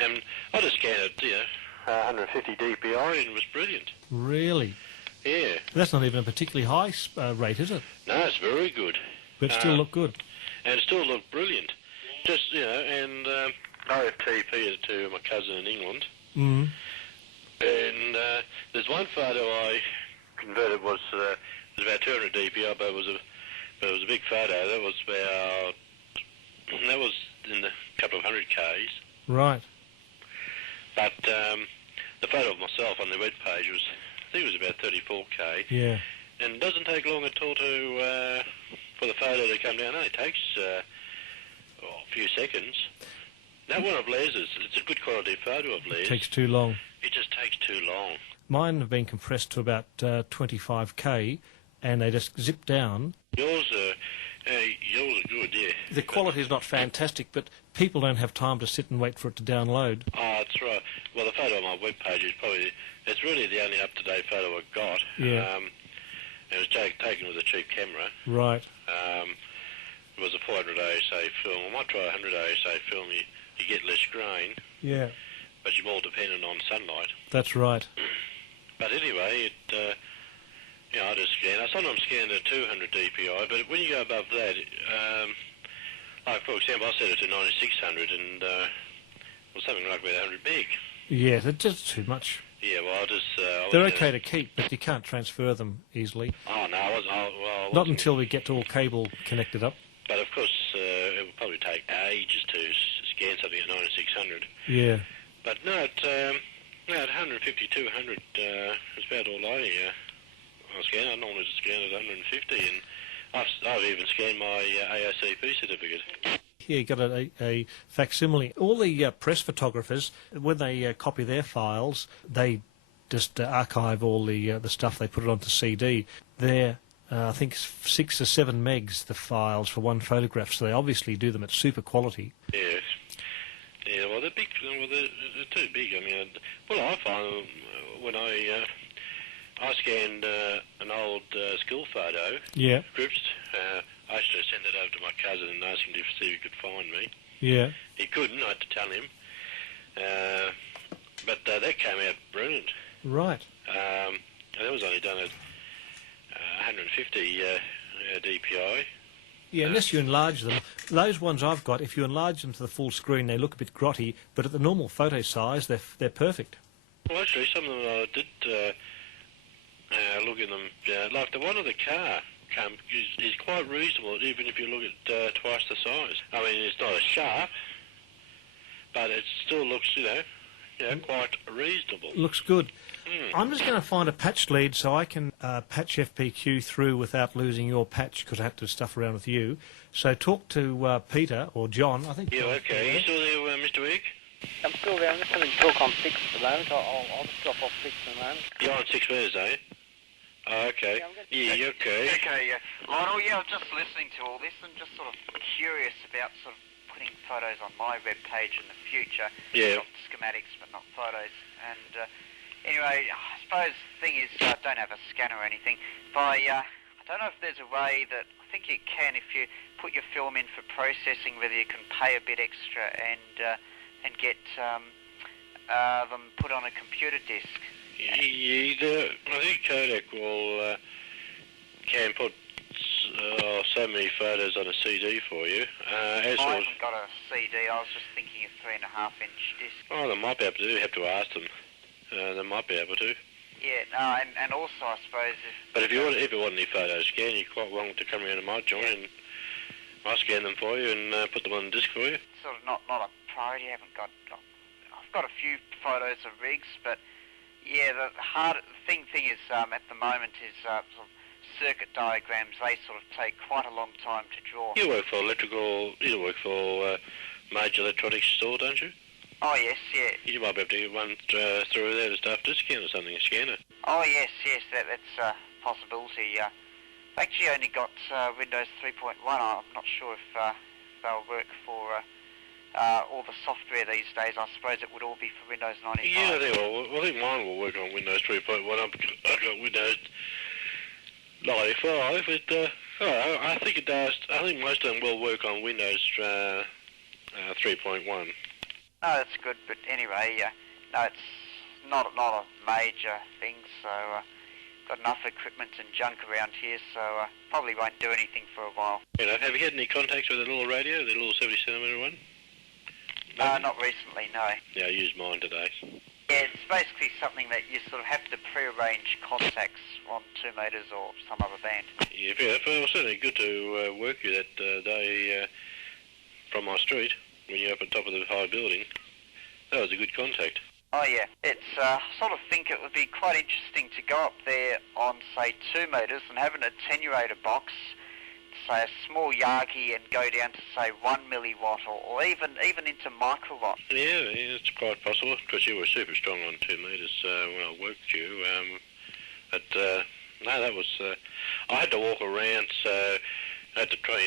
And I just scanned it, 150 DPI, and it was brilliant. Really? Yeah. That's not even a particularly high rate, is it? No, it's very good. But it still looked good. And it still looked brilliant. Just, and I RFTP it to my cousin in England. Mm. And there's one photo I converted was about 200 DPI, but it was a big photo. That was in a couple of 100 Ks. Right. But the photo of myself on the web page was, I think it was about 34K. Yeah. And it doesn't take long at all for the photo to come down. It only takes a few seconds. That one of Les's, it's a good quality photo of Les. It takes too long. It just takes too long. Mine have been compressed to about 25K, and they just zip down. Yours are good, yeah. The quality is not fantastic, but people don't have time to sit and wait for it to download. Oh, that's right. Well, the photo on my web page is it's really the only up-to-date photo I've got. Yeah. It was taken with a cheap camera. Right. It was a 400 ASA film. I might try a 100 ASA film. You get less grain. Yeah. But you're more dependent on sunlight. That's right. But anyway, I just scan. I sometimes scan at 200 DPI, but when you go above that, like for example, I set it to 9600 and something like about 100 meg. Yeah, that's just too much. Yeah, well, they're okay to keep, but you can't transfer them easily. Oh, no, I wasn't. Not until we get all cable connected up. But of course, it would probably take ages to scan something at 9600. Yeah. But no, at 150, 200, it's about all I scan. I normally just scan at 150, and I've even scanned my AOCP certificate. Yeah, you got a facsimile. All the press photographers, when they copy their files, they just archive all the stuff. They put it onto CD. They're I think 6 or 7 megs the files for one photograph, so they obviously do them at super quality. Yes. Yeah, well, they're big. Well, they're too big. I mean, what I find when I scanned an old school photo, yeah, scripts, I used to send it over to my cousin and ask him to see if he could find me. Yeah. He couldn't, I had to tell him. But that came out brilliant. Right. And that was only done at 150 DPI. Yeah, unless you enlarge them. Those ones I've got, if you enlarge them to the full screen, they look a bit grotty, but at the normal photo size, they're perfect. Well, actually, some of them I did look at them. Like the one of the car is quite reasonable, even if you look at twice the size. I mean, it's not as sharp, but it still looks, quite reasonable. Looks good. Mm. I'm just going to find a patch lead so I can patch FPQ through without losing your patch, because I had to stuff around with you. So talk to Peter, or John, I think. Yeah, okay. You still there, Mr. Wigg? I'm still there. I'm just having to talk on 6 at the moment. I'll just drop off 6 at the moment. You're on 6 metres, eh? Oh, okay. Yeah, okay. Okay, yeah. Lionel, yeah, I was just listening to all this and just sort of curious about sort of putting photos on my web page in the future. Yeah. Not schematics, but not photos. And anyway, I suppose the thing is, I don't have a scanner or anything. I don't know if there's a way that, I think you can, if you put your film in for processing, whether you can pay a bit extra and get them put on a computer disk. I think Kodak can put so many photos on a CD for you. I haven't got a CD. I was just thinking a 3.5-inch disc. Oh, they might be able to. You have to ask them. They might be able to. Yeah, no, and also I suppose But if you want any photos scanned, you're quite welcome to come around to my joint and I'll scan them for you and put them on the disc for you. Sort of not a priority. I've got a few photos of rigs, but yeah, the thing is at the moment is sort of circuit diagrams. They sort of take quite a long time to draw. You work for major electronics store, don't you? Oh yes, yeah. You might be able to get one through there to start discount or something, a scanner. Oh yes, that's a possibility. I've actually only got Windows 3.1. I'm not sure if they'll work for all the software these days. I suppose it would all be for Windows 95. Yeah, they will. I think mine will work on Windows 3.1. I've got Windows 95, but I think it does. I think most of them will work on Windows 3.1. No, that's good, but anyway, no, it's not a major thing, so got enough equipment and junk around here, so probably won't do anything for a while. Have you had any contacts with the little radio, the little 70cm one? Not recently, no. Yeah, I used mine today. Yeah, it's basically something that you sort of have to pre-arrange contacts on 2 metres or some other band. Yeah, it was certainly good to work you that day from my street. When you're up on top of the high building, that was a good contact. Oh yeah, it's sort of think it would be quite interesting to go up there on say 2 metres and have an attenuator box, say a small Yagi, and go down to say 1 milliwatt or even into microwatt. Yeah, it's quite possible because you were super strong on 2 metres when I worked you. But no, that was. I had to walk around, so I had to try,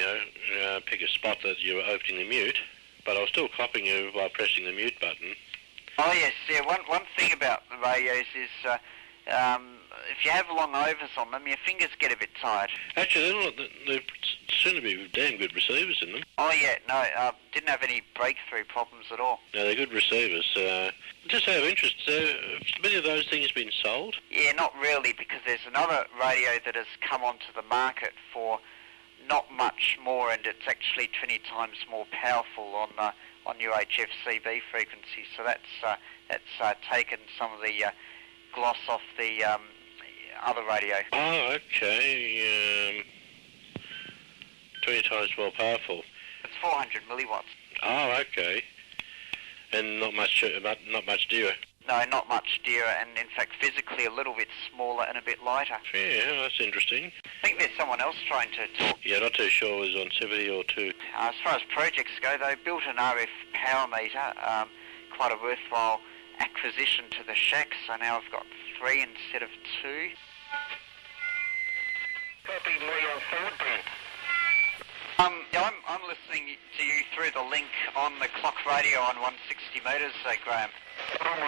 pick a spot that you were opening the mute. But I was still copying you by pressing the mute button. Oh yes, yeah. One thing about the radios is if you have long overs on them, your fingers get a bit tired. Actually, there seem to be damn good receivers in them. Oh yeah, no, didn't have any breakthrough problems at all. No, they're good receivers. Just out of interest, have many of those things been sold? Yeah, not really, because there's another radio that has come onto the market for not much more, and it's actually 20 times more powerful on UHF CB frequency. So that's taken some of the gloss off the other radio. Oh, okay. 20 times more powerful. It's 400 milliwatts. Oh, okay. And not much dearer. No, not much dearer, and in fact physically a little bit smaller and a bit lighter. Yeah, that's interesting. I think there's someone else trying to talk. Yeah, not too sure it was on 70 or 2. As far as projects go, they built an RF power meter, quite a worthwhile acquisition to the shack, so now I've got 3 instead of 2. Copy me on forward, Brent. I'm listening to you through the link on the clock radio on 160 metres, Graham. Copy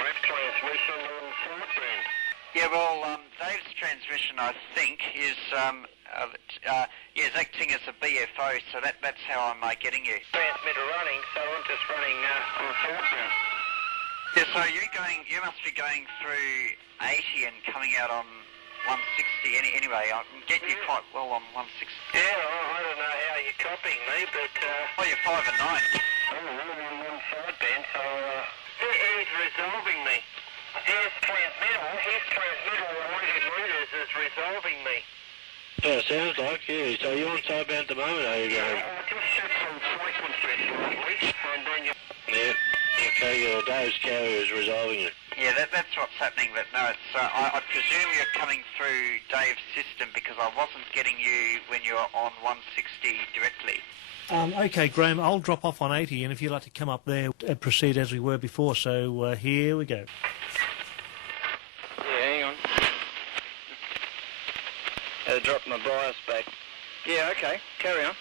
left transmission on forward, Brent. Yeah, well, Dave's transmission, I think, is Yeah, it's acting as a BFO, so that's how I'm getting you. Transmitter running, so I'm just running on southbound. Yeah, so you must be going through 80 and coming out on 160 anyway. I can get you quite well on 160. Yeah, I don't know how you're copying me, but... Oh, you're 5 and 9. I'm on one sideband, so he's resolving me. His transmitter at 100 metres is resolving me. Yeah, it sounds like, yeah. So you're on sideband at the moment, are you, Graham? I just set some frequency slightly, and then you... Yeah. Okay, your Dave's carrier is resolving it. Yeah, that's what's happening, but no, it's, I presume you're coming through Dave's system because I wasn't getting you when you were on 160 directly. Okay, Graham, I'll drop off on 80, and if you'd like to come up there, proceed as we were before. So here we go. Yeah, hang on. Drop my bias back. Yeah, okay, carry on.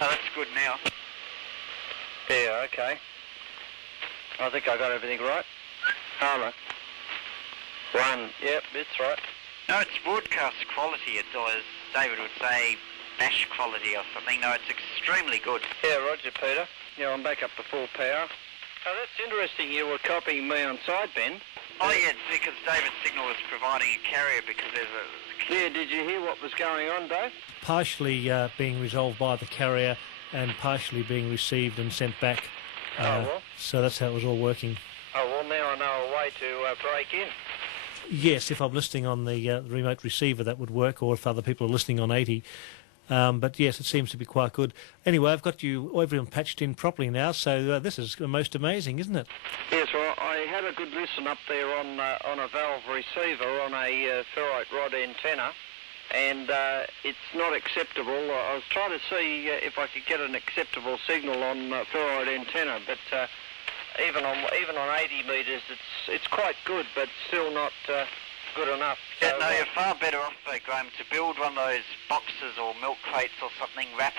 Oh, that's good now. Yeah, okay. I think I got everything right. Harlow. 1, yep, it's right. No, it's broadcast quality. It's, as David would say, bash quality or something. No, it's extremely good. Yeah, roger, Peter. Yeah, I'm back up to full power. Oh, that's interesting. You were copying me on sideband. Oh, yeah, it's because David's signal was providing a carrier because there's a... Yeah, did you hear what was going on, Dave? Partially being resolved by the carrier and partially being received and sent back. Well. So that's how it was all working. Oh, well, now I know a way to break in. Yes, if I'm listening on the remote receiver, that would work, or if other people are listening on 80. But yes, it seems to be quite good. Anyway, I've got everyone patched in properly now, so this is most amazing, isn't it? Yes, well, I had a good listen up there on a valve receiver on a ferrite rod antenna, and it's not acceptable. I was trying to see if I could get an acceptable signal on ferrite antenna, but even on 80 metres, it's quite good, but still not good enough. Yeah, no, you're far better off, Graham, to build one of those boxes or milk crates or something, wrap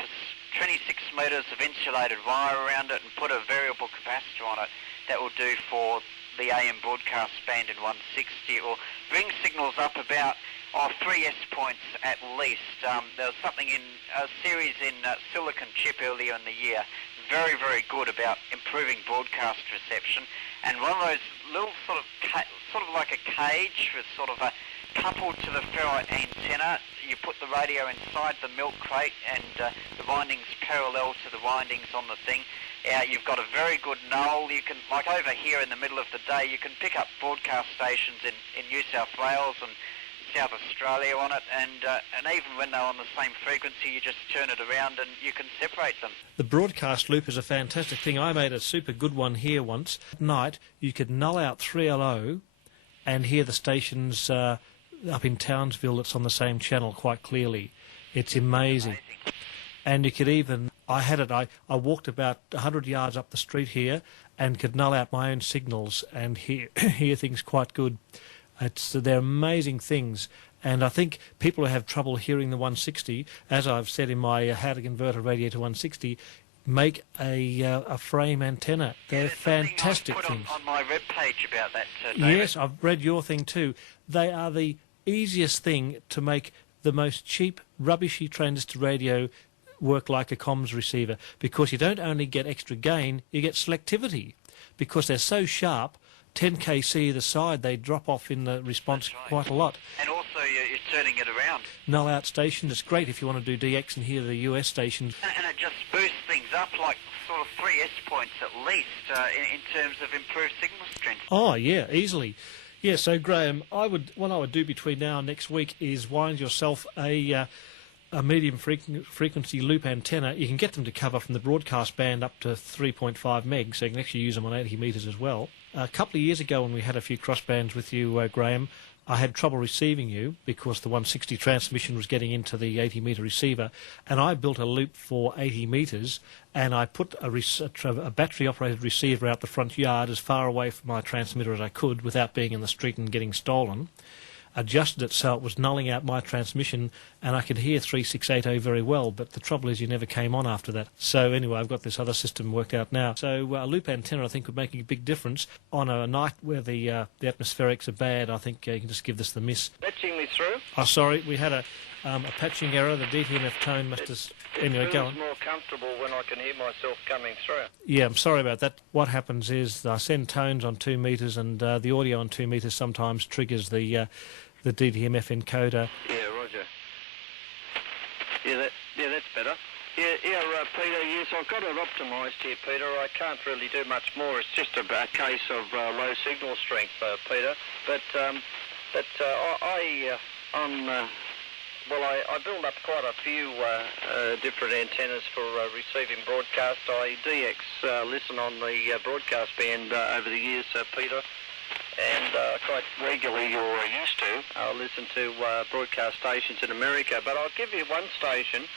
26 metres of insulated wire around it and put a variable capacitor on it. That will do for the AM broadcast band in 160. It will bring signals up about 3 S points at least. There was something in a series in silicon chip earlier in the year, very, very good about improving broadcast reception. And one of those little sort of like a cage with sort of a coupled to the ferrite antenna. You put the radio inside the milk crate and the windings parallel to the windings on the thing. You've got a very good null. You can, like over here in the middle of the day, you can pick up broadcast stations in New South Wales and South Australia on it, and even when they're on the same frequency, you just turn it around and you can separate them. The broadcast loop is a fantastic thing. I made a super good one here once. At night, you could null out 3LO and hear the stations up in Townsville that's on the same channel quite clearly. It's amazing. And you could even... I walked about 100 yards up the street here and could null out my own signals and hear things quite good. They're amazing things, and I think people who have trouble hearing the 160, as I've said in my How to Convert a Radio to 160, make a frame antenna. They're fantastic things. On my web page about that, David. Yes, I've read your thing too. They are the easiest thing to make the most cheap, rubbishy transistor radio work like a comms receiver, because you don't only get extra gain, you get selectivity, because they're so sharp. 10 kc either side, they drop off in the response quite a lot. And also you're turning it around. Null out station, it's great if you want to do DX and hear the US stations. And it just boosts things up like sort of 3 S points at least in terms of improved signal strength. Oh, yeah, easily. Yeah, so Graham, what I would do between now and next week is wind yourself a medium frequency loop antenna. You can get them to cover from the broadcast band up to 3.5 meg, so you can actually use them on 80 metres as well. A couple of years ago when we had a few crossbands with you, Graham, I had trouble receiving you because the 160 transmission was getting into the 80 metre receiver, and I built a loop for 80 metres, and I put a battery operated receiver out the front yard as far away from my transmitter as I could without being in the street and getting stolen. adjusted it so it was nulling out my transmission, and I could hear 3680 very well, but the trouble is you never came on after that. So anyway, I've got this other system worked out now. So a loop antenna, I think, would make a big difference. On a night where the atmospherics are bad, I think you can just give this the miss. Patching me through? Oh, sorry, we had a patching error. The DTMF tone must have... Anyway, go on. It feels more comfortable when I can hear myself coming through. Yeah, I'm sorry about that. What happens is I send tones on 2 metres, and the audio on 2 metres sometimes triggers the DTMF encoder. Yeah, roger. Yeah, that's better. Yeah, Peter, yes, I've got it optimised here, Peter. I can't really do much more. It's just a case of low signal strength, Peter. But I build up quite a few different antennas for receiving broadcast. I DX listen on the broadcast band over the years, Peter, and quite regularly, or used to, I'll listen to broadcast stations in America. But I'll give you one station,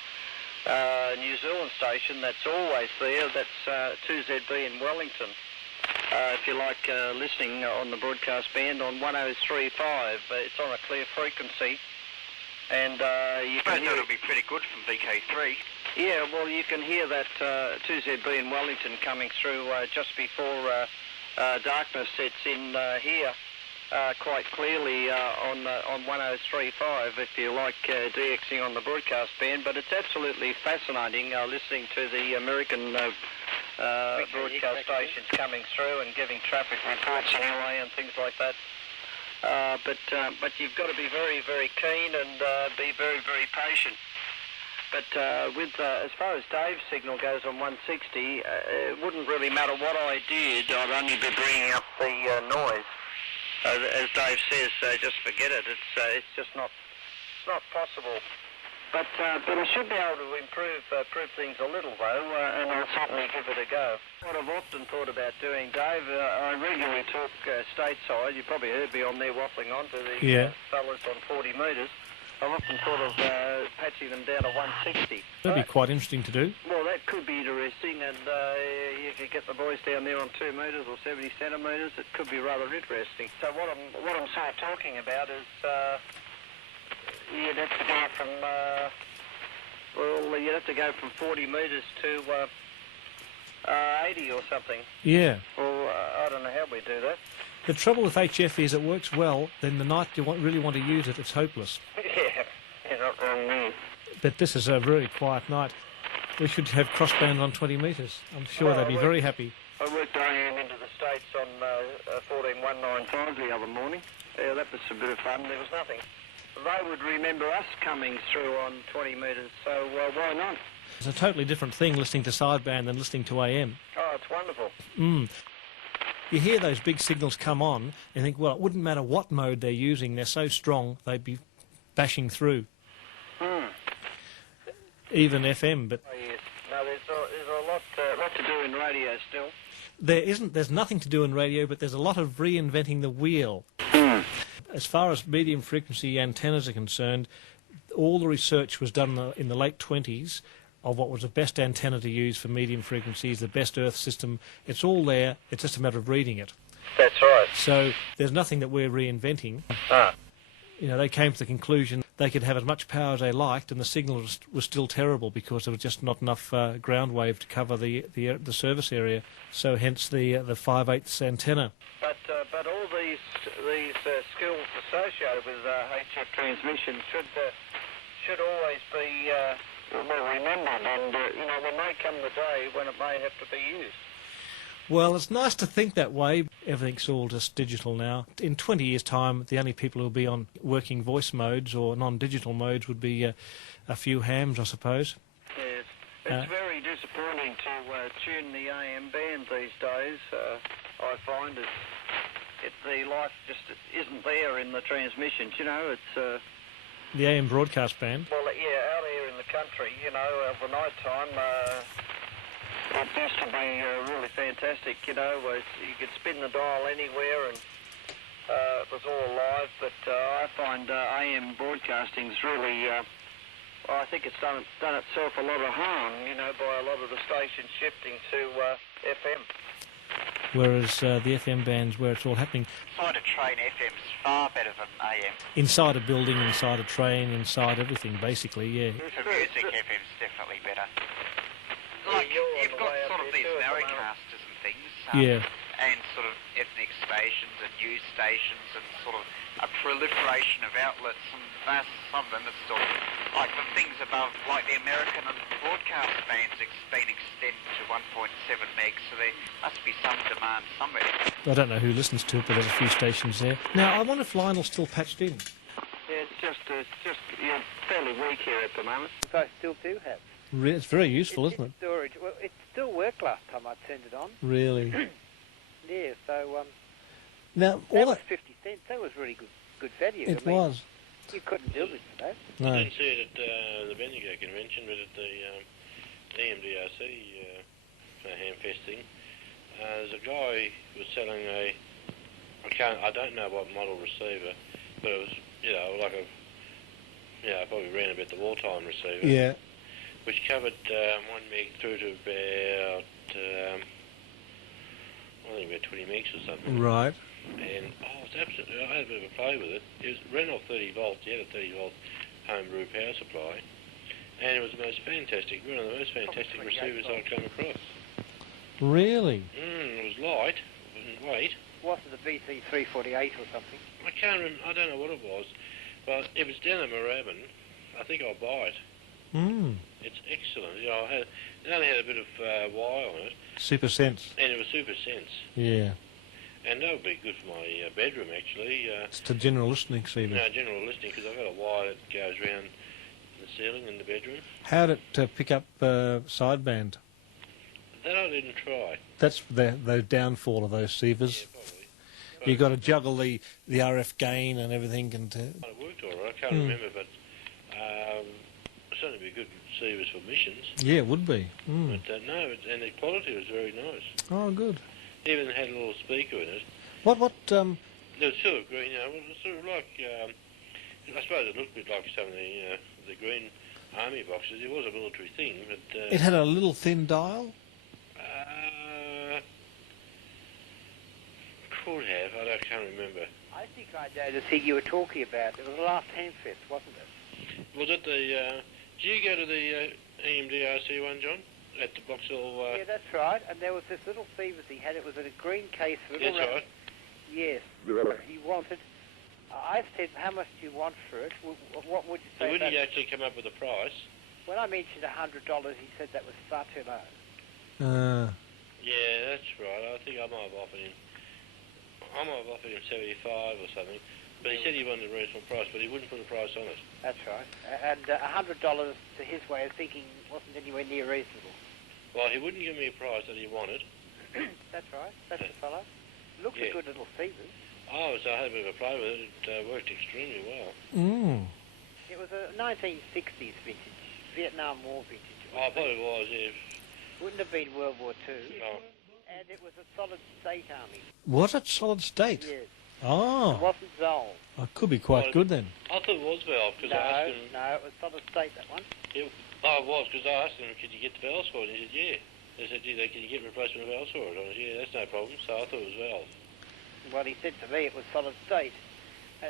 New Zealand station, that's always there. That's 2ZB in Wellington. If you like listening on the broadcast band on 103.5, it's on a clear frequency. And you can hear... It'll be pretty good from VK3. Yeah, well, you can hear that 2ZB in Wellington coming through just before darkness sets in here quite clearly on 103.5 if you like DXing on the broadcast band. But it's absolutely fascinating listening to the American broadcast stations coming through and giving traffic reports anyway and things like that. But you've got to be very, very keen and be very, very patient. But as far as Dave's signal goes on 160, it wouldn't really matter what I did. I'd only be bringing up the noise. As Dave says, just forget it. It's just not possible. But I should be able to improve things a little, though, and I'll certainly give it a go. What I've often thought about doing, Dave, I regularly talk stateside. You probably heard me on there waffling on to the fellas on 40 metres. I've often thought of patching them down to 160. That'd be quite interesting to do. Well, that could be interesting, and you could get the boys down there on 2 metres or 70 centimetres. It could be rather interesting. So what I'm sort of talking about is... You'd have to go from, you'd have to go from 40 metres to 80 or something. Yeah. Well, I don't know how we do that. The trouble with HF is it works well, then the night you really want to use it, it's hopeless. Yeah, you're not wrong there. But this is a very quiet night. We should have crossband on 20 metres. I'm sure they'd be very happy. I worked AM into the States on 14195 the other morning. Yeah, that was a bit of fun. There was nothing. They would remember us coming through on 20 metres, so why not? It's a totally different thing listening to sideband than listening to AM. Oh, it's wonderful. You hear those big signals come on and think, well, it wouldn't matter what mode they're using, they're so strong, they'd be bashing through. Even FM, but... Oh, yes. No, there's a lot to do in radio still. There's nothing to do in radio, but there's a lot of reinventing the wheel. As far as medium frequency antennas are concerned, all the research was done in the late 20s of what was the best antenna to use for medium frequencies, the best earth system. It's all there, it's just a matter of reading it. That's right. So there's nothing that we're reinventing. You know, they came to the conclusion they could have as much power as they liked, and the signal was still terrible because there was just not enough ground wave to cover the service area. So hence the 5/8 antenna. But all these skills associated with HF transmission should always be remembered, and there may come the day when it may have to be used. Well, it's nice to think that way. Everything's all just digital now. In 20 years' time, the only people who'll be on working voice modes or non-digital modes would be a few hams, I suppose. Yes. It's very disappointing to tune the AM band these days. I find the life just isn't there in the transmissions, it's... The AM broadcast band? Well, yeah, out here in the country, over night time... It used to be really fantastic, you could spin the dial anywhere and it was all live, but I find AM broadcasting's really, I think it's done itself a lot of harm, by a lot of the stations shifting to FM. whereas the FM band's where it's all happening. Inside a train, FM's far better than AM. Inside a building, inside a train, inside everything, basically, yeah. For music, FM's definitely better. Like, you've got sort of these narrowcasters and things. Yeah. And sort of ethnic stations and news stations and sort of a proliferation of outlets, and some of them are still, like the things above, like the American and broadcast bands been extended to 1.7 megs, so there must be some demand somewhere. I don't know who listens to it, but there's a few stations there. Now, I wonder if Lionel's still patched in. Yeah, it's just fairly weak here at the moment. I still do have. It's very useful, isn't it? Storage. Well, it still worked last time I turned it on. Really? Yeah, so Now, that was 50 cents. That was really good value. It was. You couldn't do this for that. No. I didn't see it at the Bendigo convention, but at the EMDRC Hamfest thing, there's a guy who was selling I don't know what model receiver, but it was, like probably ran about the wartime receiver. Yeah. Which covered 1 meg through to about, I think about 20 megs or something. Right. And, it's absolutely, I had a bit of a play with it. It ran off 30 volts. You had a 30 volt homebrew power supply. And it was the most fantastic, one of the most fantastic receivers I've come across. Really? It was light, and weight. Wasn't the BC 348 or something? I can't remember, I don't know what it was. But if it's down at Moorabbin, I think I'll buy it. It's excellent. It only had a bit of wire on it. Super Sense. And it was Super Sense. Yeah. And that would be good for my bedroom, actually. It's to general listening, Stephen. No, general listening, because I've got a wire that goes round the ceiling in the bedroom. How did it pick up sideband? That I didn't try. That's the downfall of those receivers. Yeah, probably. You've got to juggle the RF gain and everything. And It worked all right. I can't remember, but certainly be good receivers for missions. yeah, it would be. But no, and the quality was very nice. Oh, good. Even had a little speaker in it. What? It was sort of green, it was sort of like, I suppose it looked a bit like some of the green army boxes. It was a military thing, but... It had a little thin dial? Could have, I can't remember. I think I know the thing you were talking about. It was the last Hamfest, wasn't it? Was it the... did you go to the EMDRC one, John? At the Boxall... Yeah, that's right. And there was this little Phoebus he had. It was in a green case. That's right. Yes. He wanted... I said, how much do you want for it? What would you say? So wouldn't he actually come up with a price? When I mentioned $100, he said that was far too low. Yeah, that's right. I think I might have offered him 75 or something. But he said he wanted a reasonable price, but he wouldn't put a price on it. That's right. And $100 to his way of thinking wasn't anywhere near reasonable. Well, he wouldn't give me a price that he wanted. That's right. That's the fellow. Looks a good little Phoebus. Oh, so I had a bit of a play with it. It worked extremely well. It was a 1960s vintage, Vietnam War vintage. Oh, I thought it was, yeah. Wouldn't have been World War II. No. And it was a solid state army. Was it solid state? Yes. Oh. It wasn't Zoll. It could be quite good then. I thought it was valve, because I asked him... No, it was solid state, that one. It was, because I asked him, could you get the valves for it? And he said, yeah. They said, can you get replacement valves for it? I said, yeah, that's no problem. So I thought it was valve. Well, he said to me it was solid state.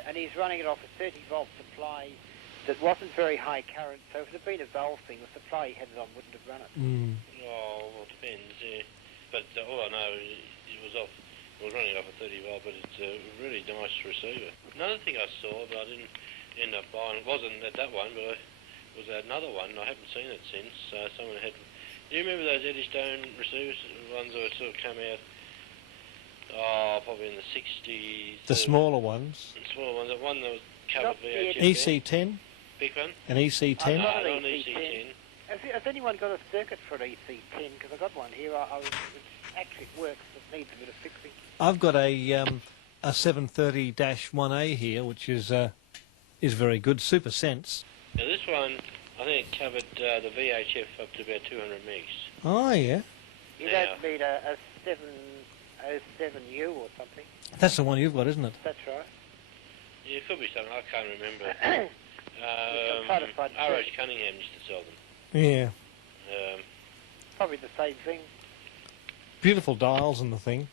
And he's running it off a 30-volt supply that wasn't very high current, so if it had been a valve thing, the supply he had it on wouldn't have run it. Oh, well, it depends, yeah. But all I know is it was running off a 30 volt, but it's a really nice receiver. Another thing I saw, but I didn't end up buying, it wasn't at that one, but it was another one, and I haven't seen it since. Someone had... Do you remember those Eddie Stone receivers, ones that sort of come out, probably in the 60s? The smaller ones? The smaller ones, the one that was covered VHF. EC10? Big one? An EC10? No, not an EC10. Has anyone got a circuit for an EC10? Because I got one here. It actually works, but needs a bit of fixing. I've got a 730-1A here, which is very good. Super Sense. Now this one, I think it covered the VHF up to about 200 megs. Oh, yeah. You don't need a 707U or something. That's the one you've got, isn't it? That's right. Yeah, it could be something, I can't remember. R.H. Cunningham used to sell them. Yeah. Probably the same thing. beautiful dials and the thing.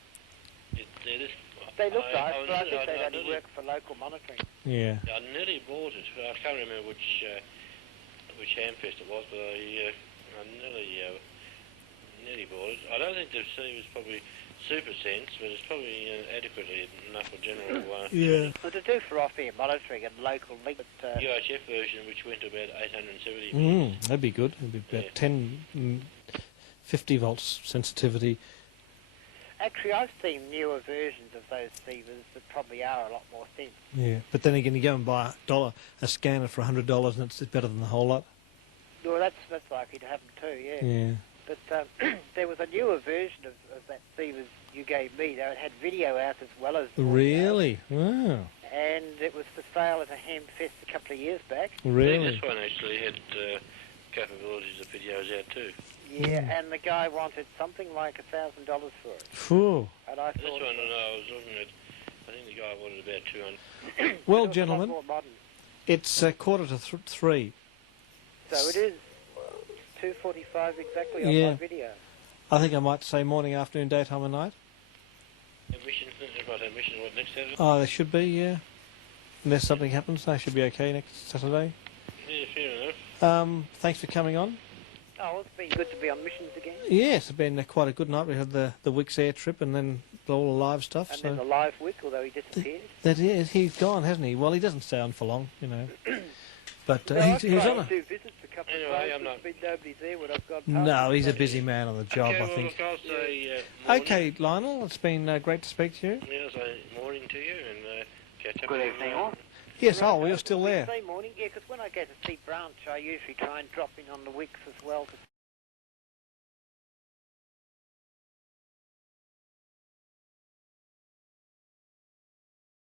It is. They look nice, was but I nearly- think they I only nearly- work for local monitoring. Yeah. I nearly bought it. I can't remember which Hamfest it was, but I nearly bought it. I don't think the receiver's probably super sense, but it's probably adequately enough for general Yeah. Well, to do for off-air monitoring and local link, but, UHF version, which went to about 870. That'd be good. It'd be about Yeah. 10, 50 volts sensitivity. actually I've seen newer versions of those receivers that probably are a lot more thin. Yeah. But then again, you go and buy a scanner for $100 and it's better than the whole lot. Well, that's likely to happen too, yeah. Yeah. But there was a newer version of that receivers you gave me, though. It had video out as well as audio. Really? Wow. And it was for sale at a Hamfest a couple of years back. Really? This one actually had capabilities of videos out too. Yeah, and the guy wanted something like $1,000 for it. Phew. And I This thought, one, I was looking at, I think the guy wanted about 200. Well, it was a lot gentlemen, more modern. it's 3:15. So it is 2:45 exactly on Yeah. my video. I think I might say morning, afternoon, daytime and night. Admission, about admission, what, next Saturday? Oh, they should be, yeah. Unless something happens, they should be okay next Saturday. Yeah, fair enough. Thanks for coming on. Oh, it's been good to be on missions again. Yes, it's been quite a good night. We had the Wicks air trip and then all the live stuff. And so then the live week, although he disappeared. that is, he's gone, hasn't he? Well, he doesn't stay on for long, you know. But No, I've he's tried on to a... do visits a couple Anyway, of times. I'm not- There's been nobody there when I've gone past. No, he's a busy man on the job, okay, I well, think. look, I'll say morning. Okay, Lionel, it's been great to speak to you. Yeah, I'll say morning to you and catch up. Good on, evening, all. Yes, oh, you're still there. Say morning, yeah, because when I go to see Branch, I usually try and drop in on the Wicks as well to